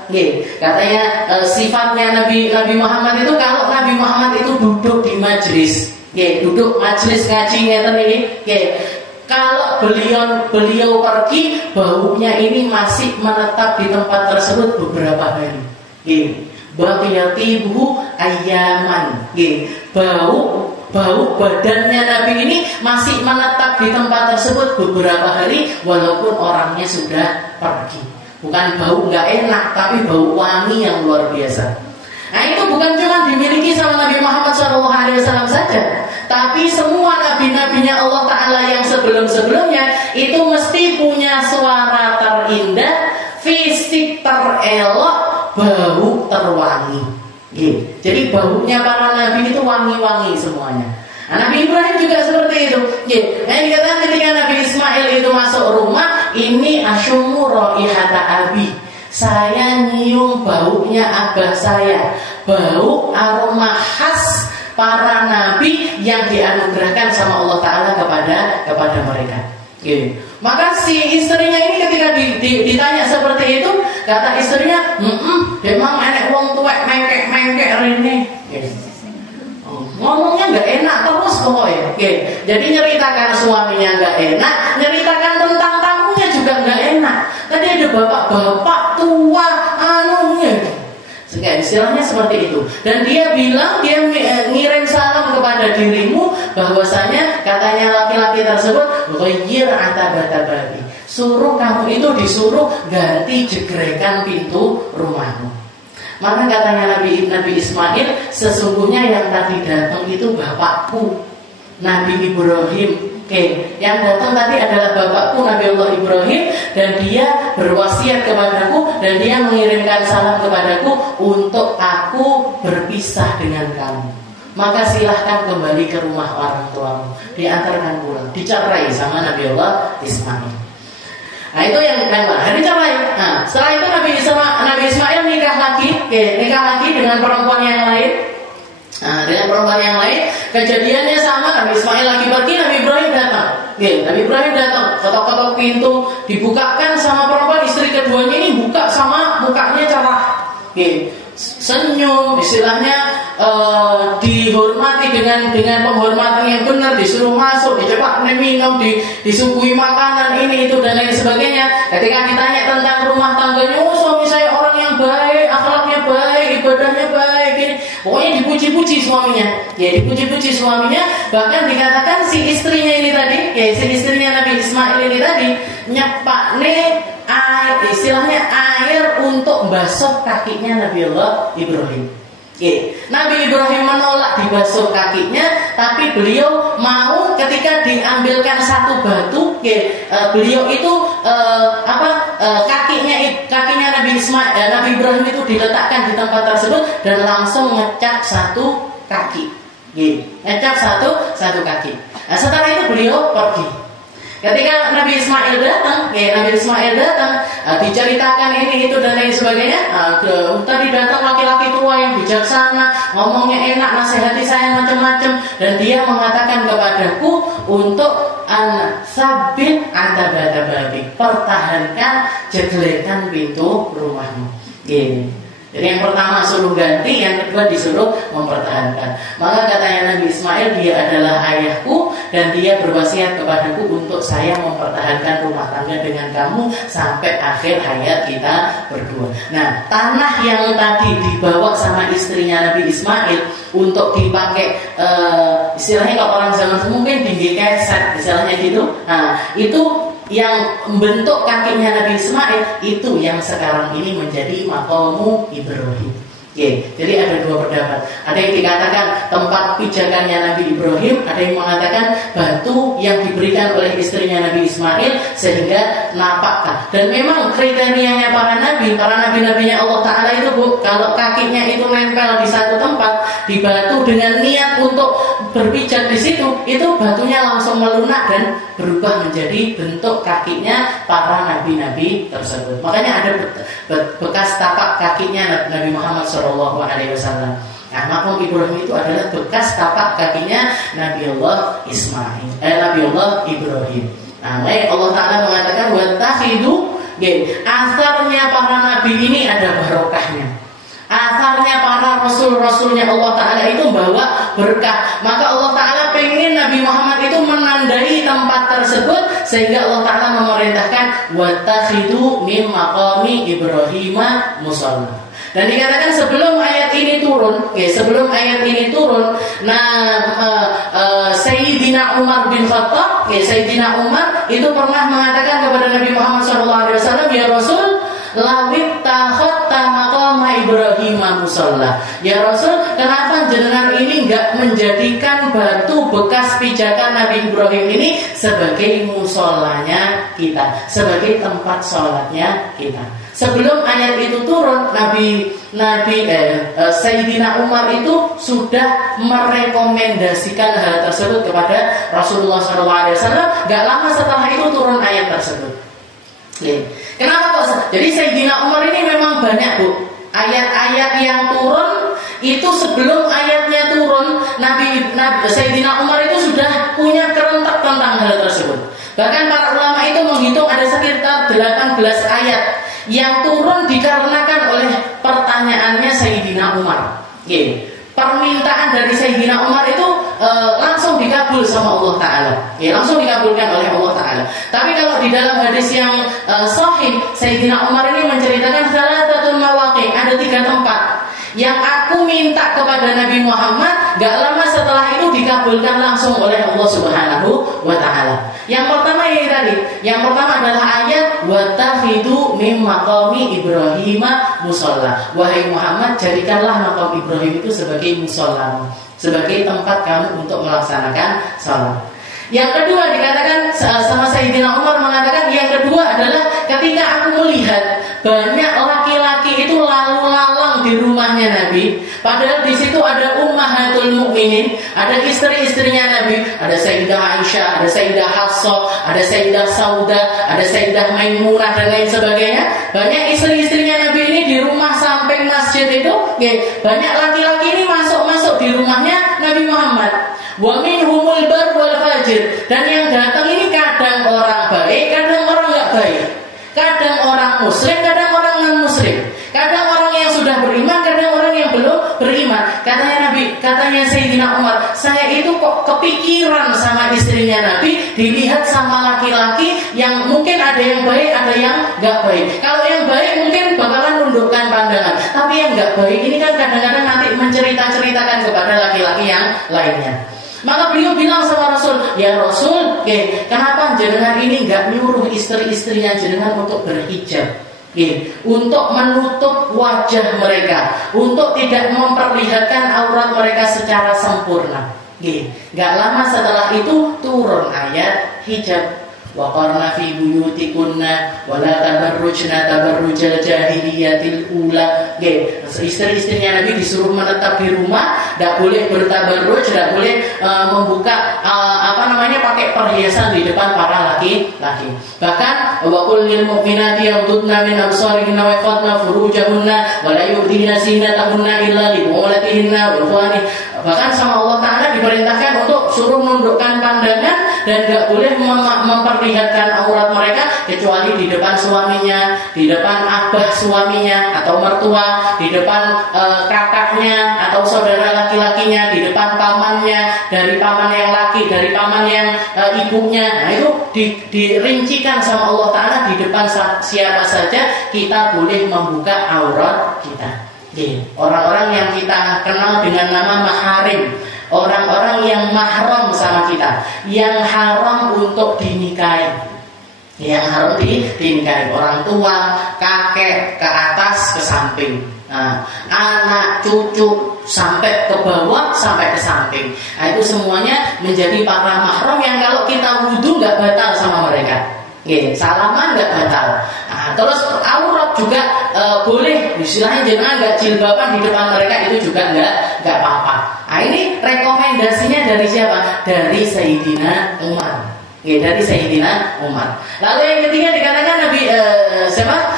Katanya sifatnya Nabi Muhammad itu, kalau Nabi Muhammad itu duduk di majlis, duduk majlis ngaji ngeten ini, kalau beliau pergi, baunya ini masih menetap di tempat tersebut beberapa hari. Baqiyatibuhu ayyaman. Bau badannya Nabi ini masih menetap di tempat tersebut beberapa hari walaupun orangnya sudah pergi. Bukan bau nggak enak, tapi bau wangi yang luar biasa. Nah, itu bukan cuma dimiliki sama Nabi Muhammad SAW saja, tapi semua nabi-nabinya Allah Ta'ala yang sebelum-sebelumnya itu mesti punya suara terindah, fisik terelok, bau terwangi. Jadi baunya para nabi itu wangi-wangi semuanya. Nah, Nabi Ibrahim juga seperti itu. Nah, dikatakan ketika Nabi Ismail itu masuk rumah, ini asyumu raihata abi. Saya nyium baunya abah saya, bau aroma khas para nabi yang dianugerahkan sama Allah Ta'ala kepada mereka. Maka si istrinya ini ketika ditanya seperti itu, kata istrinya, memang enek wong tuwek mengkek rene. ngomongnya nggak enak terus pokoknya. Oke. Jadi nyeritakan suaminya nggak enak, nyeritakan tentang tamunya juga nggak enak. Tadi ada bapak-bapak tua istilahnya seperti itu. Dan dia bilang dia ngirim salam kepada dirimu bahwasanya katanya laki-laki tersebut ghayyir atabatabati. Suruh kamu itu disuruh ganti jegrekan pintu rumahmu. Maka katanya Nabi Ismail, sesungguhnya yang tadi datang itu bapakku Nabi Ibrahim. Oke, yang datang tadi adalah bapakku Nabi Allah Ibrahim, dan dia berwasiat kepadaku dan dia mengirimkan salam kepadaku untuk aku berpisah dengan kamu. Maka silahkan kembali ke rumah orang tuamu, diantarkan pulang, dicerai sama Nabi Allah Ismail. Nah itu yang kedua, dicerai. Nah setelah itu Nabi Ismail nikah lagi dengan perempuan yang lain. Nah, dengan perempuan yang lain, kejadiannya sama. Nabi Ismail lagi pergi, Nabi Ibrahim datang. Nabi Ibrahim datang, ketok-ketok pintu, dibukakan sama perempuan istri keduanya ini, buka sama mukanya cerah. Senyum, istilahnya dihormati dengan penghormatan yang benar, disuruh masuk, dicepat minum, disuguhi makanan ini itu dan lain sebagainya. Ketika ditanya tentang rumah tangganya, suami saya orang yang baik, akhlaknya baik, ibadahnya baik, ini. Pokoknya dipuji-puji suaminya. Dipuji-puji suaminya. Bahkan dikatakan si istrinya ini tadi, si istrinya Nabi Ismail ini tadi nyepakne istilahnya air untuk basuh kakinya Nabi Allah Ibrahim. Nabi Ibrahim menolak dibasuh kakinya, tapi beliau mau ketika diambilkan satu batu, beliau itu kakinya Nabi Ibrahim itu diletakkan di tempat tersebut dan langsung ngecat satu kaki, ngecat satu kaki. Nah, setelah itu beliau pergi. Ketika Nabi Ismail datang, diceritakan ini itu dan lain sebagainya. Tadi datang laki-laki tua yang bijaksana, ngomongnya enak, nasihati saya macam-macam, dan dia mengatakan kepadaku untuk sabit atabatababik, pertahankan jeglekan pintu rumahmu. Jadi yang pertama suruh ganti, yang kedua disuruh mempertahankan. Maka katanya Nabi Ismail, dia adalah ayahku dan dia berwasiat kepadaku untuk saya mempertahankan rumah tangga dengan kamu sampai akhir hayat kita berdua. Nah, tanah yang tadi dibawa sama istrinya Nabi Ismail untuk dipakai, istilahnya kalau orang zaman mungkin tinggi keset, istilahnya gitu. Nah, itu yang membentuk kakinya Nabi Ismail, itu yang sekarang ini menjadi maqamu Ibrahim. Jadi ada dua pendapat. Ada yang dikatakan tempat pijakannya Nabi Ibrahim, ada yang mengatakan batu yang diberikan oleh istrinya Nabi Ismail sehingga napakkan. Dan memang kriterianya para nabi-nabinya Allah Ta'ala itu kalau kakinya itu nempel di satu tempat, di batu dengan niat untuk berpijak di situ, itu batunya langsung melunak dan berubah menjadi bentuk kakinya para nabi-nabi tersebut. Makanya ada bekas tapak kakinya Nabi Muhammad SAW. Nah, maqam Ibrahim itu adalah bekas tapak kakinya Nabi Allah Ibrahim. Nah, Allah Ta'ala mengatakan wattakhidu, asarnya para nabi ini ada barokahnya. Asarnya para rasul-rasulnya Allah Ta'ala itu membawa berkah. Maka Allah Ta'ala pengen Nabi Muhammad itu menandai tempat tersebut, sehingga Allah Ta'ala memerintahkan wattakhidu min maqami Ibrahim musalla. Dan dikatakan sebelum ayat ini turun, Sayyidina Umar bin Khattab, Sayyidina Umar itu pernah mengatakan kepada Nabi Muhammad SAW, ya Rasul, lawit takhatta maqama Ibrahim musalla. Ya Rasul, kenapa jenengan ini enggak menjadikan batu bekas pijakan Nabi Ibrahim ini sebagai musallanya kita, sebagai tempat sholatnya kita? Sebelum ayat itu turun, Sayyidina Umar itu sudah merekomendasikan hal tersebut kepada Rasulullah SAW. Gak lama setelah itu turun ayat tersebut. Kenapa kok? Jadi Sayyidina Umar ini memang banyak, Bu. Ayat-ayat yang turun itu sebelum ayatnya turun, Sayyidina Umar itu sudah punya kerentak tentang hal tersebut. Bahkan para ulama itu menghitung ada sekitar 18 ayat yang turun dikarenakan oleh pertanyaannya Sayyidina Umar. permintaan dari Sayyidina Umar itu langsung dikabul sama Allah Ta'ala, ya, langsung dikabulkan oleh Allah Ta'ala. Tapi kalau di dalam hadis yang sahih, Sayyidina Umar ini menceritakan thalathatul mawaqi', ada 3 tempat yang aku minta kepada Nabi Muhammad, gak lama setelah itu dikabulkan langsung oleh Allah Subhanahu wa Ta'ala. Yang pertama ini tadi, yang pertama adalah ayat wattakhidhu mim maqami Ibrahim musalla. Wahai Muhammad, jadikanlah maqam Ibrahim itu sebagai musalla, sebagai tempat kamu untuk melaksanakan salat. Yang kedua dikatakan sama Sayyidina Umar mengatakan, yang kedua adalah ketika aku melihat banyak laki-laki itu lalu lalang di rumahnya Nabi, padahal di situ ada ummahatul mukminin, ada istri-istrinya Nabi, ada Sayyidah Aisyah, ada Sayyidah Hafsah, ada Sayyidah Sauda, ada Sayyidah Maimunah dan lain sebagainya. Banyak istri-istrinya Nabi ini di rumah samping masjid itu, banyak laki-laki ini masuk-masuk di rumahnya Nabi Muhammad. Wa minhumul bar wal fajir, dan yang datang ini kadang orang baik, kadang orang enggak baik. Kadang orang muslim, kadang orang non-muslim. Kadang orang yang sudah beriman, kadang orang yang belum beriman. Katanya Nabi, katanya Sayyidina Umar, saya itu kok kepikiran sama istrinya Nabi, dilihat sama laki-laki yang mungkin ada yang baik, ada yang enggak baik. Kalau yang baik mungkin bakalan nundukkan pandangan, tapi yang enggak baik ini kan kadang-kadang nanti mencerita-ceritakan kepada laki-laki yang lainnya. Maka beliau bilang sama Rasul, ya Rasul, kenapa jenengan ini enggak nyuruh istri-istrinya jenengan untuk berhijab, untuk menutup wajah mereka, untuk tidak memperlihatkan aurat mereka secara sempurna. Enggak lama setelah itu turun ayat hijab. Wa qarna fi buyutikunna wa la tabarrujna tabarrujal jahiliyatil ula. Istri-istrinya Nabi disuruh menetap di rumah, tidak boleh bertabarruj, tidak boleh membuka pakai perhiasan di depan para laki-laki. Bahkan wa qul lil mu'minati yaghuddna min absarihinna wa yahfazna furujahunna wa la yubdina zinatahunna illa li bu'ulatihinna wa ikhwani. Bahkan sama Allah Ta'ala diperintahkan untuk suruh menundukkan pandangan dan gak boleh memperlihatkan aurat mereka kecuali di depan suaminya, di depan abah suaminya atau mertua, di depan kakaknya atau saudara laki-lakinya, di depan pamannya, dari paman yang laki, dari paman yang ibunya. Nah itu dirincikan sama Allah Ta'ala, di depan siapa saja kita boleh membuka aurat kita. Orang-orang yang kita kenal dengan nama maharim, orang-orang yang mahram sama kita, yang haram untuk dinikahi, yang haram dinikahi, orang tua, kakek, ke atas, ke samping, anak, cucu, sampai ke bawah, sampai ke samping. Nah, itu semuanya menjadi para mahram yang kalau kita wudu nggak batal sama mereka. Salaman nggak batal. Terus aurat juga boleh, istilahnya jangan nggak jilbaban di depan mereka, itu juga nggak apa-apa. Nah, ini rekomendasinya dari siapa? Dari Sayyidina Umar. Dari Sayyidina Umar. Lalu yang ketiga dikatakan Nabi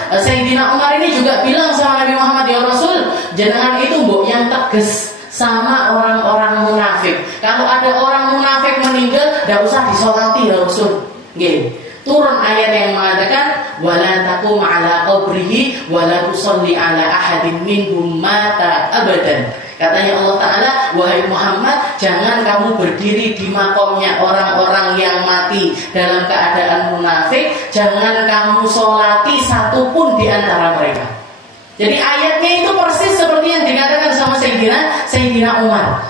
Sayyidina Umar ini juga bilang sama Nabi Muhammad, ya Rasul, jangan itu mbok yang tegas sama orang-orang munafik. Kalau ada orang munafik meninggal, tidak usah disolati ya Rasul. Turun ayat yang mengatakan wala taqum ala qabrihi wala tusalli ala ahadin minhum mata abadan. Katanya Allah Ta'ala, wahai Muhammad, jangan kamu berdiri di makomnya orang-orang yang mati dalam keadaan munafik, jangan kamu solati satupun di antara mereka. Jadi ayatnya itu persis seperti yang dikatakan sama Sayyidina Umar.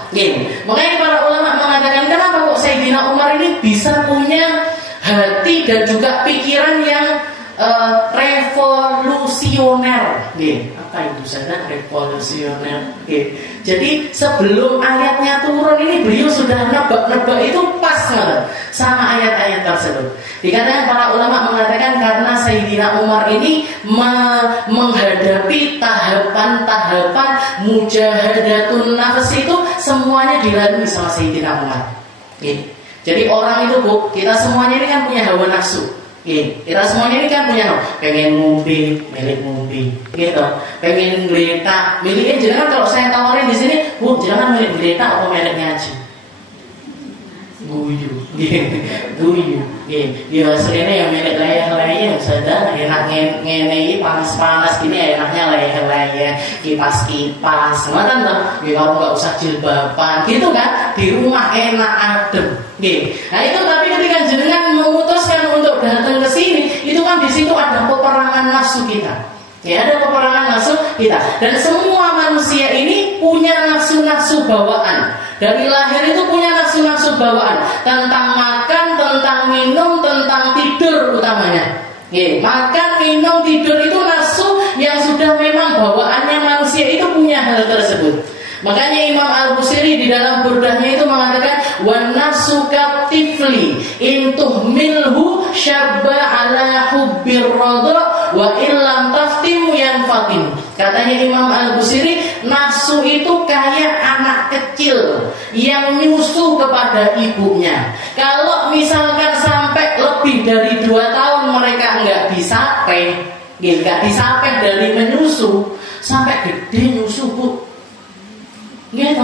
Makanya para ulama mengatakan, kenapa kok Sayyidina Umar ini bisa punya hati dan juga pikiran yang revolusioner. Apa itu sana revolusioner? Jadi sebelum ayatnya turun ini beliau sudah nebak-nebak itu pas sama ayat-ayat tersebut. Dikatakan para ulama mengatakan karena Sayyidina Umar ini menghadapi tahapan-tahapan mujahadatun nafs itu semuanya dilalui sama Sayyidina Umar. Jadi orang itu kita semuanya ini kan punya hawa nafsu. Kita semuanya ini kan punya pengen ngombe, milik ngombe, gitu. Pengen geletak, miliknya jangan kalau saya tawarin di sini, Bu, jangan milik geletak atau milik ngaji. Guyu. Ya sebenarnya yang milik layar-layar saja enak ngene panas-panas gini enaknya leher-leher, kipas-kipas, ngoten toh. Ya kalau enggak usah jilbaban gitu kan, di rumah enak adem. Nggih. Nah itu tapi ketika jenengan memutuskan untuk datang ke sini, itu kan di situ ada peperangan nafsu kita. Ya, ada peperangan nafsu kita. Dan semua manusia ini punya nafsu-nafsu bawaan. Dari lahir itu punya nafsu-nafsu bawaan. Tentang makan, tentang minum, tentang tidur utamanya. Ya, makan, minum, tidur itu nafsu yang sudah memang bawaannya manusia itu punya hal tersebut. Makanya Imam Al-Busiri di dalam burdahnya itu mengatakan wan nafsu katifli in tuhmilhu syabba ala hubbir radha wa illam taftimu yanfatim. Katanya Imam Al-Busiri, nafsu itu kayak anak kecil yang nyusu kepada ibunya. Kalau misalkan sampai lebih dari 2 tahun mereka enggak disape, enggak disape dari menyusu sampai gede nyusu, Bu. Gitu,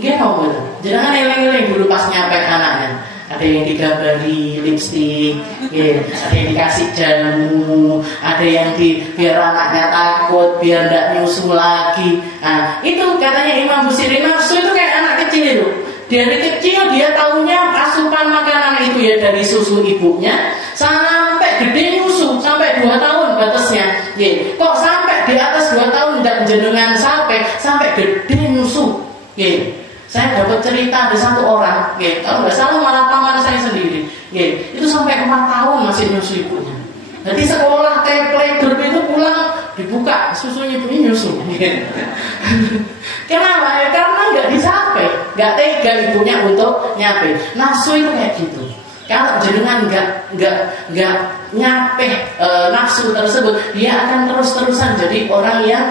betul. Jangan eleng-eleng dulu pas nyampe anaknya. Ada yang digambari lipstik, ada yang dikasih jamu, ada yang biar anaknya takut, biar tidak nyusu lagi. Nah, itu katanya Imam Busiri, nafsu itu kayak anak kecil itu. Dari kecil dia tahunya asupan makanan itu ya dari susu ibunya sampai gede nyusu sampai 2 tahun batasnya. Kok sampai di atas 2 tahun dan jenengan sampai gede nyusu. Saya dapat cerita ada satu orang, kalau nggak salah malah paman saya sendiri, itu sampai 4 tahun masih nyusu ibunya. Jadi sekolah kayak playgroup itu pulang dibuka susunya ibunya nyusu. Kenapa? Karena nggak disape, nggak tega ibunya untuk nyape. Nafsu itu kayak gitu. Kalau jenengan nggak nyape nafsu tersebut, dia akan terus-terusan jadi orang yang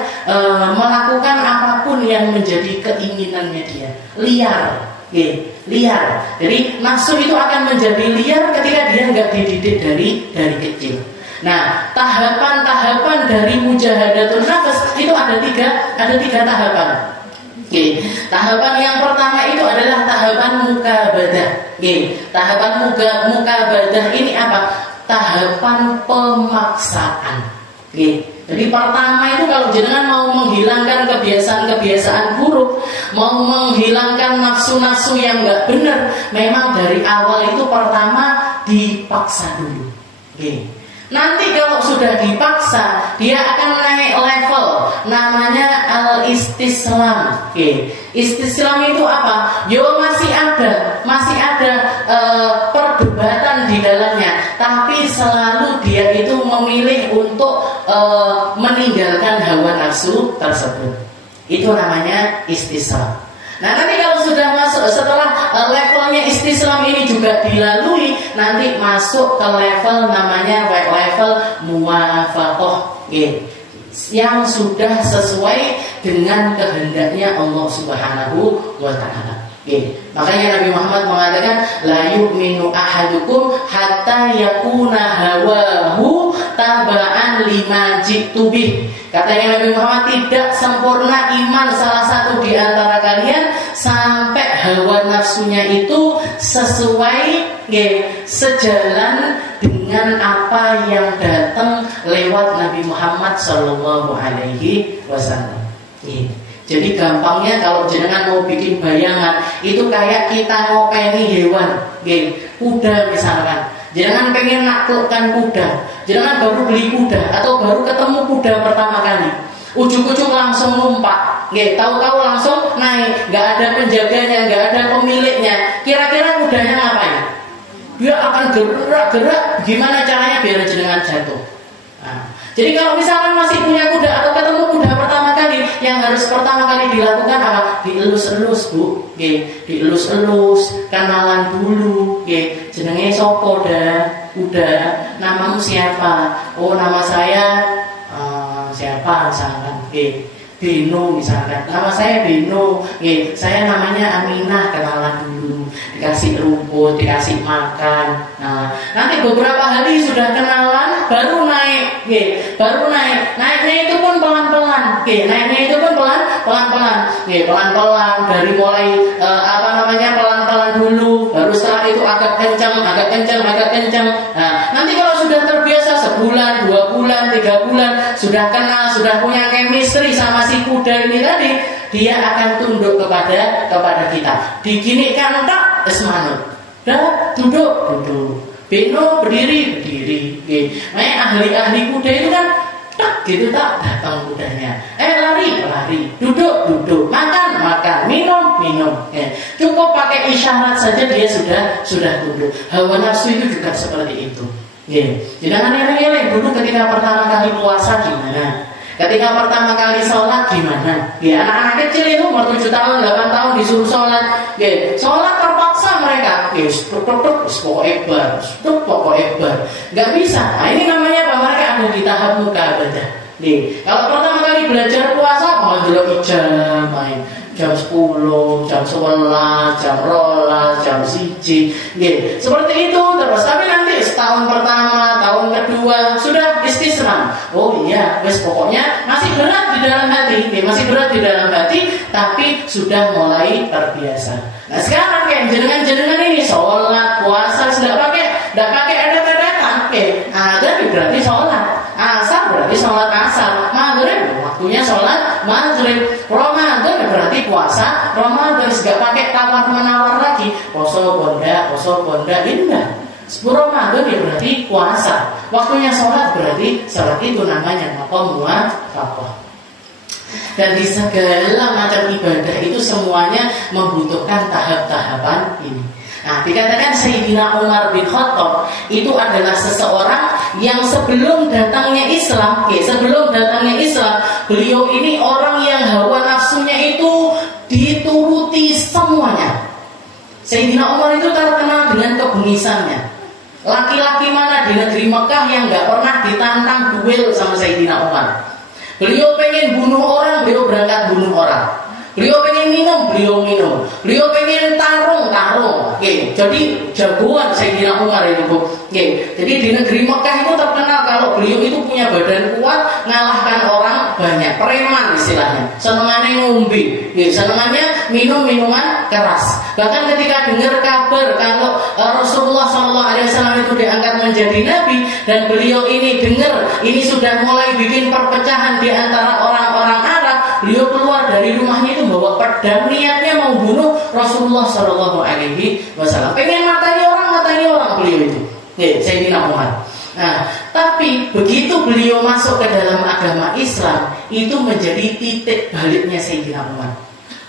melakukan apapun yang menjadi keinginannya dia. Liar. Jadi nafsu itu akan menjadi liar ketika dia nggak dididik dari kecil. Nah, tahapan-tahapan dari mujahadatun nafs itu ada tiga tahapan. Tahapan yang pertama itu adalah tahapan mukabadah. Tahapan mukabadah ini apa? Tahapan pemaksaan. Jadi pertama itu kalau jenengan mau menghilangkan kebiasaan-kebiasaan buruk, mau menghilangkan nafsu-nafsu yang nggak benar, memang dari awal itu pertama dipaksa dulu. Nanti kalau sudah dipaksa, dia akan naik level, namanya al-istislam. Istislam itu apa? Masih ada perdebatan di dalamnya, tapi selalu dia itu memilih untuk meninggalkan hawa nafsu tersebut. Itu namanya istislam. Nah nanti kalau sudah masuk setelah levelnya istislam ini juga dilalui, nanti masuk ke level namanya level muwafaqah, yang sudah sesuai dengan kehendaknya Allah Subhanahu wa Ta'ala. Makanya Nabi Muhammad mengatakan la yu'minu ahadukum hatta yakuna hawahu taba'an lima jitu bih. Katanya Nabi Muhammad, tidak sempurna iman salah satu di antara kalian sampai hawa nafsunya itu sesuai sejalan dengan apa yang datang lewat Nabi Muhammad sallallahu alaihi wasallam. Jadi gampangnya kalau jenengan mau bikin bayangan, itu kayak kita ngopeni hewan, kuda misalkan. Jenengan pengen naklukkan kuda, jenengan baru beli kuda atau baru ketemu kuda pertama kali, ujuk-ujuk langsung numpak, tahu-tahu langsung naik, nggak ada penjaganya, nggak ada pemiliknya. Kira-kira kudanya ngapain? Dia akan gerak-gerak, gimana caranya biar jenengan jatuh. Jadi kalau misalkan masih punya kuda atau ketemu kuda pertama kali, yang harus pertama kali dilakukan apa? Dielus-elus, Bu. Dielus-elus, kenalan dulu. Jenenge sopo dah, kuda. Namamu siapa? Oh, nama saya siapa misalkan. Beno misalkan. Nama saya Beno. Saya namanya Aminah, kenalan dulu. Dikasih rumput, dikasih makan. Nah, nanti beberapa hari sudah kenalan, baru naik. Naiknya itu pun pelan-pelan. Naiknya itu pun pelan-pelan. Pelan-pelan dari mulai pelan-pelan dulu, baru setelah itu agak kencang. Nah, nanti kalau sudah terbiasa sudah kenal, sudah punya chemistry sama si kuda ini tadi, dia akan tunduk kepada kita. Diginikan tak esmanut. Dah duduk. Beno berdiri. Ahli-ahli kuda itu kan tak gitu tak datang kudanya. Lari. Duduk. Makan. Minum. Cukup pakai isyarat saja dia sudah tunduk. Hawa nafsu itu juga seperti itu. Jangan eleng-eleng dulu ketika pertama kali puasa gimana? Ketika pertama kali sholat gimana? Anak-anak kecil itu umur 7 tahun, 8 tahun disuruh sholat. Sholat terpaksa mereka. Pokoknya bar. Gak bisa. Nah, ini namanya apa? Mereka ada di tahap mukabadah. Kalau pertama kali belajar puasa, dulu jam main. Jam 10, jam 11, jam 12, jam 1. Seperti itu terus. Tapi nanti setahun pertama, tahun kedua sudah istisram. Oh iya, pokoknya masih berat di dalam hati, tapi sudah mulai terbiasa. Nah sekarang kayak jenengan ini sholat, puasa sudah pakai edet-edetan. Ada berarti sholat, asar berarti sholat asar, maghrib waktunya sholat maghrib, Ramadan berarti puasa Ramadan, gak pakai tawar-menawar lagi. Poso bonda indah. 10 Ramadan ya berarti puasa. Waktunya sholat berarti sholat itu namanya maqam muwafaqah. Dan di segala macam ibadah itu semuanya membutuhkan tahap-tahapan ini. Nah, dikatakan Sayyidina Umar bin Khattab itu adalah seseorang yang sebelum datangnya Islam, beliau ini orang yang hawa nafsunya itu dituruti semuanya. Sayyidina Umar itu terkenal dengan kebengisannya. Laki-laki mana di negeri Mekah yang gak pernah ditantang duel sama Sayyidina Umar? Beliau pengen bunuh orang, beliau berangkat bunuh orang. Beliau pengen minum, beliau minum. Beliau pengen tarung. Jadi jagoan Sayyidina Umar itu. Jadi di negeri Mekah itu terkenal kalau beliau itu punya badan kuat, ngalahkan orang banyak. Preman istilahnya. Senengannya ngombe, senengannya minum minuman keras. Bahkan ketika dengar kabar kalau Rasulullah SAW itu diangkat menjadi nabi dan beliau ini dengar ini sudah mulai bikin perpecahan di antara orang-orang Arab, beliau keluar dari rumahnya itu bawa pedang, niatnya mau bunuh Rasulullah SAW. Pengen matani orang beliau itu. Sayyidina Umar. Nah, tapi begitu beliau masuk ke dalam agama Islam, itu menjadi titik baliknya Sayyidina Umar.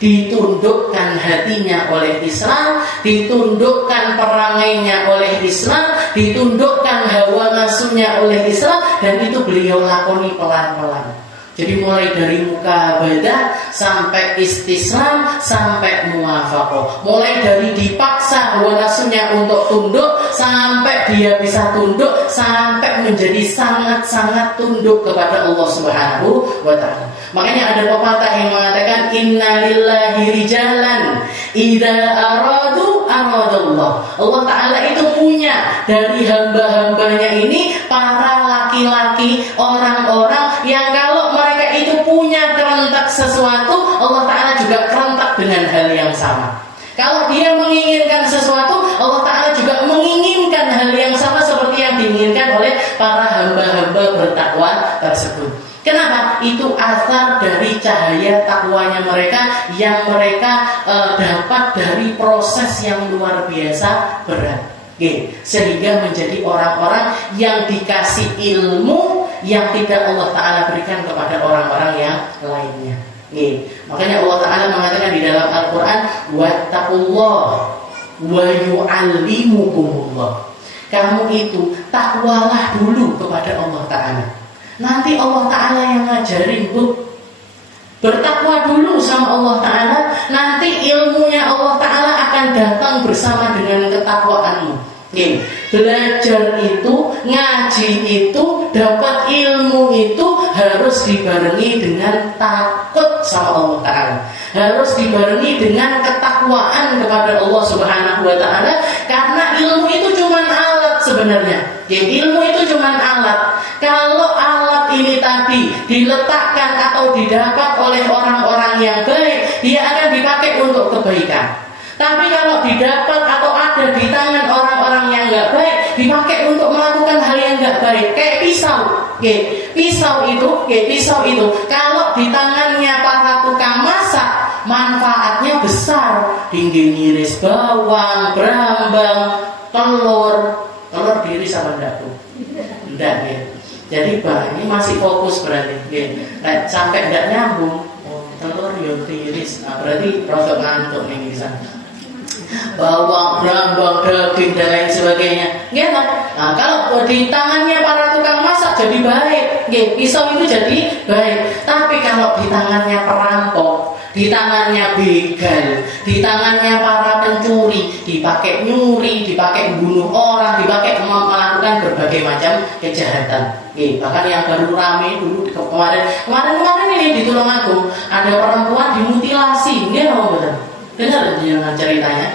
Ditundukkan hatinya oleh Islam, ditundukkan perangainya oleh Islam, ditundukkan hawa nafsunya oleh Islam, dan itu beliau lakoni pelan-pelan. Jadi mulai dari mukabadah sampai istislam sampai muwafaqah. Mulai dari dipaksa hawa nafsunya untuk tunduk sampai dia bisa tunduk, sampai menjadi sangat-sangat tunduk kepada Allah Subhanahu wa taala. Makanya ada pepatah yang mengatakan innalillahi rijalan idza aradu aradallah. Allah taala itu punya dari hamba-hambanya ini para laki-laki, orang-orang yang kalau mereka itu punya kerentak sesuatu, Allah taala juga kerentak dengan hal yang sama. Kalau dia menginginkan sesuatu, Allah taala juga menginginkan hal yang sama seperti yang diinginkan oleh para hamba-hamba bertakwa tersebut. Kenapa? Itu asar dari cahaya takwanya mereka yang mereka dapat dari proses yang luar biasa berat. Sehingga menjadi orang-orang yang dikasih ilmu yang tidak Allah Ta'ala berikan kepada orang-orang yang lainnya. Makanya Allah Ta'ala mengatakan di dalam Al-Quran, wattaqullah wa yu'allimukumullah. Kamu itu takwalah dulu kepada Allah Ta'ala, nanti Allah Ta'ala yang ngajarin, Bu. Bertakwa dulu sama Allah Ta'ala, nanti ilmunya Allah Ta'ala akan datang bersama dengan ketakwaanmu. Belajar itu, ngaji itu, dapat ilmu itu harus dibarengi dengan takut sama Allah Ta'ala, harus dibarengi dengan ketakwaan kepada Allah Subhanahu wa Ta'ala. Karena ilmu itu cuma alat sebenarnya. Ilmu itu cuma alat. Kalau alat ini tadi diletakkan atau didapat oleh orang-orang yang baik, dia akan dipakai untuk kebaikan. Tapi kalau didapat atau ada di tangan orang-orang yang nggak baik, dipakai untuk melakukan hal yang nggak baik. Kayak pisau, Pisau itu kalau di tangannya para tukang masak manfaatnya besar. Tinggi ngiris bawang, brambang, telur diiris apa enggak tuh? Enggak ya. Jadi ini masih fokus berarti. Sampai enggak nyambung. Telur yang diiris. Nah, berarti produk ngantuk nih bisa. Bawang, brambang, daging dan lain sebagainya. Gitu. Nah, kalau di tangannya para tukang masak jadi baik. Pisau itu jadi baik. Tapi kalau di tangannya perampok, di tangannya begal, di tangannya para pencuri, dipakai nyuri, dipakai bunuh orang, dipakai melakukan berbagai macam kejahatan. Bahkan yang baru rame dulu kemarin ini di Tulungagung ada perempuan dimutilasi, betul. Dengar jangan ceritanya.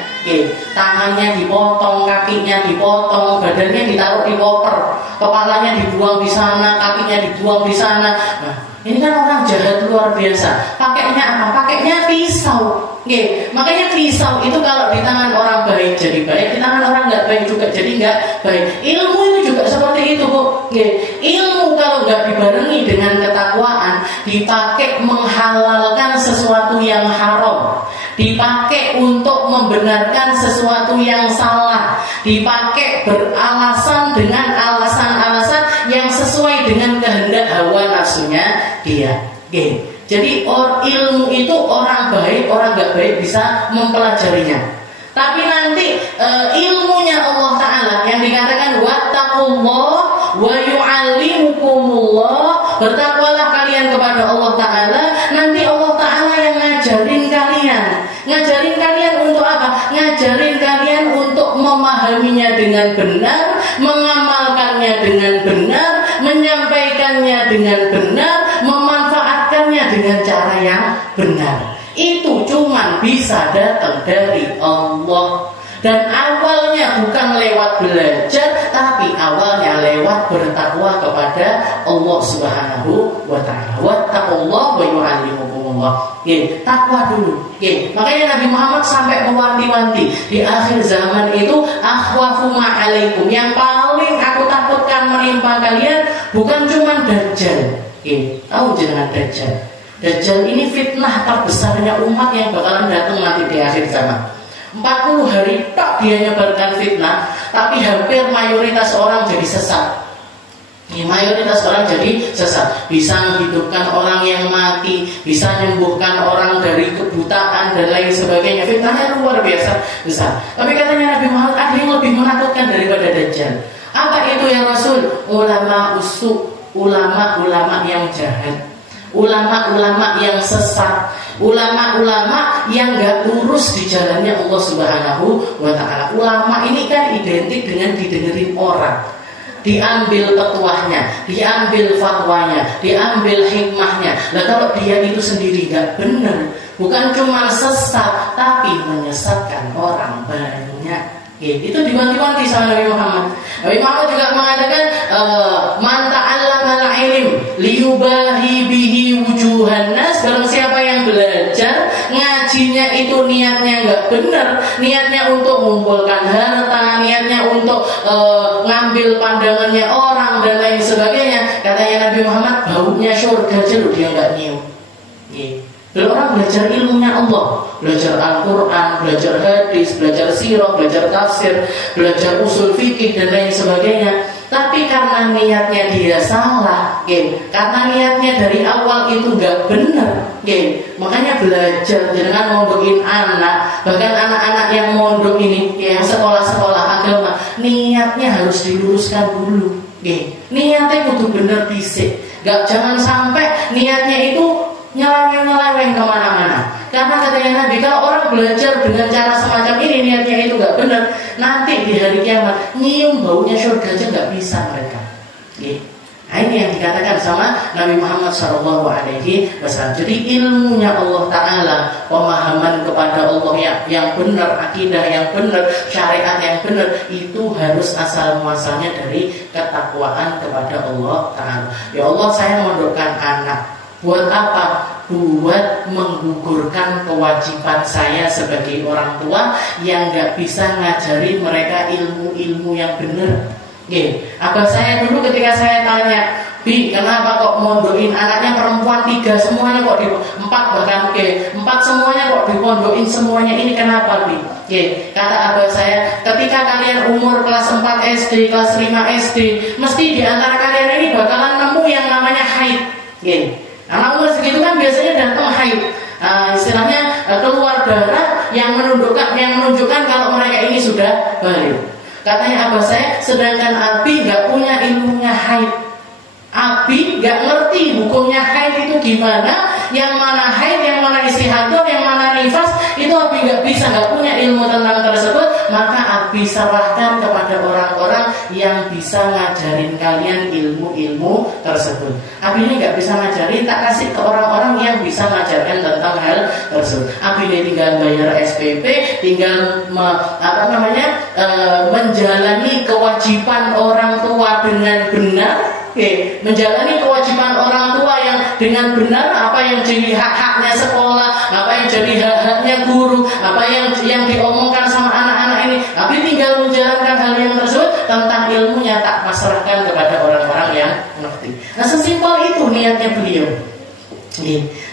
Tangannya dipotong, kakinya dipotong, badannya ditaruh di koper, kepalanya dibuang di sana, kakinya dibuang di sana. Nah, ini kan orang jahat luar biasa. Pakainya apa? Pakainya pisau. Makanya pisau itu kalau di tangan orang baik jadi baik, di tangan orang nggak baik juga jadi nggak baik. Ilmu itu juga seperti itu, Bu. Ilmu kalau nggak dibarengi dengan ketakwaan, dipakai menghalalkan sesuatu yang haram, dipakai untuk membenarkan sesuatu yang salah, dipakai beralasan dengan alasan-alasan yang sesuai dengan kehendak hawa nafsunya dia. Jadi ilmu itu orang baik, orang gak baik bisa mempelajarinya. Tapi nanti ilmunya Allah Ta'ala yang dikatakan wattaqullah wa yu'allimukumullah, bertakwalah kalian kepada Allah Ta'ala. Nanti Allah Ta'ala yang ngajarin kalian. Ngajarin kalian untuk apa? Ngajarin kalian untuk memahaminya dengan benar, mengamalkannya dengan benar, menyampaikannya dengan benar, memanfaatkannya dengan cara yang benar. Itu cuma bisa datang dari Allah. Dan awalnya bukan lewat belajar, tapi awalnya lewat bertakwa kepada Allah Subhanahu wa Ta'ala. Wattaqullah wa yu'allimukumullah. Takwa dulu. Makanya Nabi Muhammad sampai mewanti-wanti di akhir zaman itu, akhwafu ma'alaikum, yang paling aku takutkan menimpa kalian bukan cuma Dajjal. Tahu jenengan Dajjal? Dajjal ini fitnah terbesarnya umat yang bakalan datang nanti di akhir zaman. 40 hari tak dia nyebarkan fitnah, tapi hampir mayoritas orang jadi sesat. Mayoritas orang jadi sesat. Bisa menghidupkan orang yang mati, bisa menyembuhkan orang dari kebutaan dan lain sebagainya. Fitnahnya luar biasa besar. Tapi katanya Nabi Muhammad ada yang lebih menakutkan daripada Dajjal. Apa itu ya Rasul? Ulama usuk, ulama-ulama yang jahat, ulama-ulama yang sesat, ulama-ulama yang gak lurus di jalannya Allah Subhanahu wa Ta'ala. Ulama ini kan identik dengan didengerin orang, diambil petuahnya, diambil fatwanya, diambil hikmahnya. Nah kalau dia itu sendiri gak benar, bukan cuma sesat, tapi menyesatkan orang banyak. Itu diwanti-wanti sama Nabi Muhammad. Nabi Muhammad juga mengatakan man ta'allama al-ilm liyubahi bihi wujuhan nas, barang siapa yang belajar ngajinya itu niatnya enggak benar, niatnya untuk mengumpulkan harta, niatnya untuk ngambil pandangannya orang dan lain sebagainya, katanya Nabi Muhammad baunya surga aja dia enggak nyium. Dan orang belajar ilmunya Allah, belajar Al-Quran, belajar hadis, belajar sirah, belajar tafsir, belajar usul fikih dan lain sebagainya. Tapi karena niatnya dia salah, karena niatnya dari awal itu gak benar, makanya belajar dengan mondokin anak, bahkan anak-anak yang mondok ini, yang sekolah-sekolah agama, niatnya harus diluruskan dulu. Niatnya kudu bener dhisik, jangan sampai niatnya itu nyeleweng kemana-mana. Karena katanya Nabi, kalau orang belajar dengan cara semacam ini, niatnya itu gak benar, nanti di hari kiamat nyium baunya surga aja gak bisa mereka. Nah ini yang dikatakan sama Nabi Muhammad SAW. Jadi ilmunya Allah Ta'ala, pemahaman kepada Allah yang benar, akidah yang benar, syariat yang benar, itu harus asal muasalnya dari ketakwaan kepada Allah Ta'ala. Ya Allah, saya mondokkan anak. Buat apa? Buat menggugurkan kewajiban saya sebagai orang tua yang gak bisa ngajari mereka ilmu-ilmu yang benar. Abah saya dulu ketika saya tanya, Bi, kenapa kok mondokin anaknya perempuan 3 semuanya kok 4 bahkan 4 semuanya kok dipondokin semuanya, ini kenapa Bi? Kata abah saya, ketika kalian umur kelas 4 SD, kelas 5 SD, mesti di antara kalian ini bakalan nemu yang namanya haid. Anak umur segitu kan biasanya datang haid. Istilahnya keluar darah yang menunjukkan kalau mereka ini sudah balik. Katanya abah saya, sedangkan Abi nggak punya ilmunya haid. Abi nggak ngerti hukumnya haid itu gimana, yang mana haid, yang mana istihadah, yang mana nifas, itu Abi nggak bisa, nggak punya ilmu tentang tersebut. Maka Abi serahkan kepada orang-orang yang bisa ngajarin kalian ilmu-ilmu tersebut. Abi ini nggak bisa ngajarin, tak kasih ke orang-orang yang bisa ngajarkan tentang hal tersebut. Abi ini tinggal bayar SPP, tinggal menjalani kewajiban orang tua dengan benar. Menjalani kewajiban orang tua yang dengan benar, apa yang jadi hak-haknya sekolah, apa yang jadi hak-haknya guru, apa yang diomongkan sama anak-anak ini. Tapi tinggal menjalankan hal yang tersebut, tentang ilmunya tak pasrahkan kepada orang-orang yang ngerti. Nah, sesimpel itu niatnya beliau.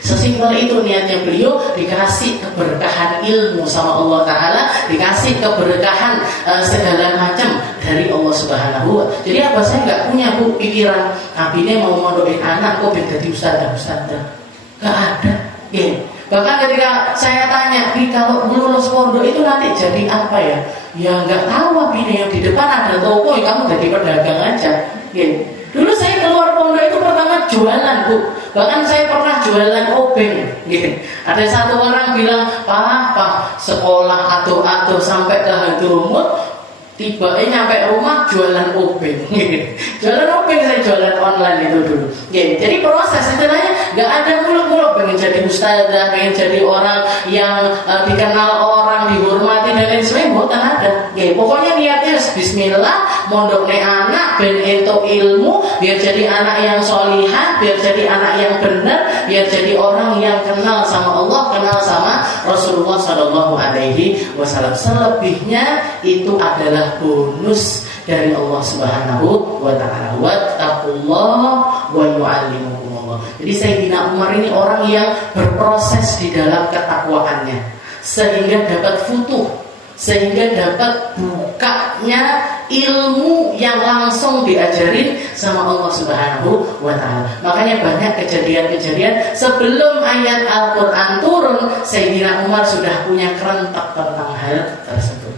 Sesimpel itu niatnya beliau, dikasih keberkahan ilmu sama Allah Ta'ala, dikasih keberkahan segala macam dari Allah Subhanahu wa Ta'ala. Jadi apa, saya nggak punya pikiran Abi mau mondokin anak kok jadi ustadzah, nggak ada. Bahkan ketika saya tanya, Bi kalau lulus pondok itu nanti jadi apa ya? Ya nggak tahu Abi, yang di depan ada toko, kamu jadi pedagang aja. Dulu saya keluar pondok itu pertama jualan Bu. Bahkan saya pernah jualan obeng. Ada satu orang bilang, Pak sekolah atuh-atuh sampai ke Hadrumut, tiba-tiba nyampe rumah jualan obeng. Jualan obeng, saya jualan online itu dulu. Jadi proses istilahnya nggak ada muluk-muluk pengen jadi ustazah, pengen jadi orang yang dikenal orang, dihormati dan lain sebagainya, bukan ada. Pokoknya niatnya bismillah, mondok anak ben entuk ilmu, biar jadi anak yang solihah, biar jadi anak yang benar, biar jadi orang yang kenal sama Allah, kenal sama Rasulullah Sallallahu Alaihi Wasallam. Selebihnya itu adalah bonus dari Allah Subhanahu wa Ta'ala. Wattaqullah wa yu'allimukumullah. Jadi Sayyidina Umar ini orang yang berproses di dalam ketakwaannya, sehingga dapat futuh, sehingga dapat bukanya ilmu yang langsung diajarin sama Allah Subhanahu wa Ta'ala. Makanya banyak kejadian-kejadian sebelum ayat Al-Quran turun, Sayyidina Umar sudah punya kerentak tentang hal tersebut.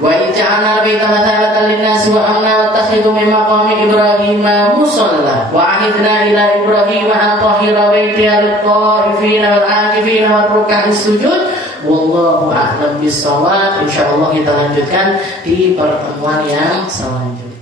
Wa ij'alna baita mathabatan lin-nasi wa amna wattakhidhu min maqami Ibrahim musalla wa ahidna ila Ibrahim an tahhira baitiya lit-ta'ifina wal-'akifina war-ruk'is sujud. Wallahu a'lam bis-shawab. Insyaallah kita lanjutkan di pertemuan yang selanjutnya.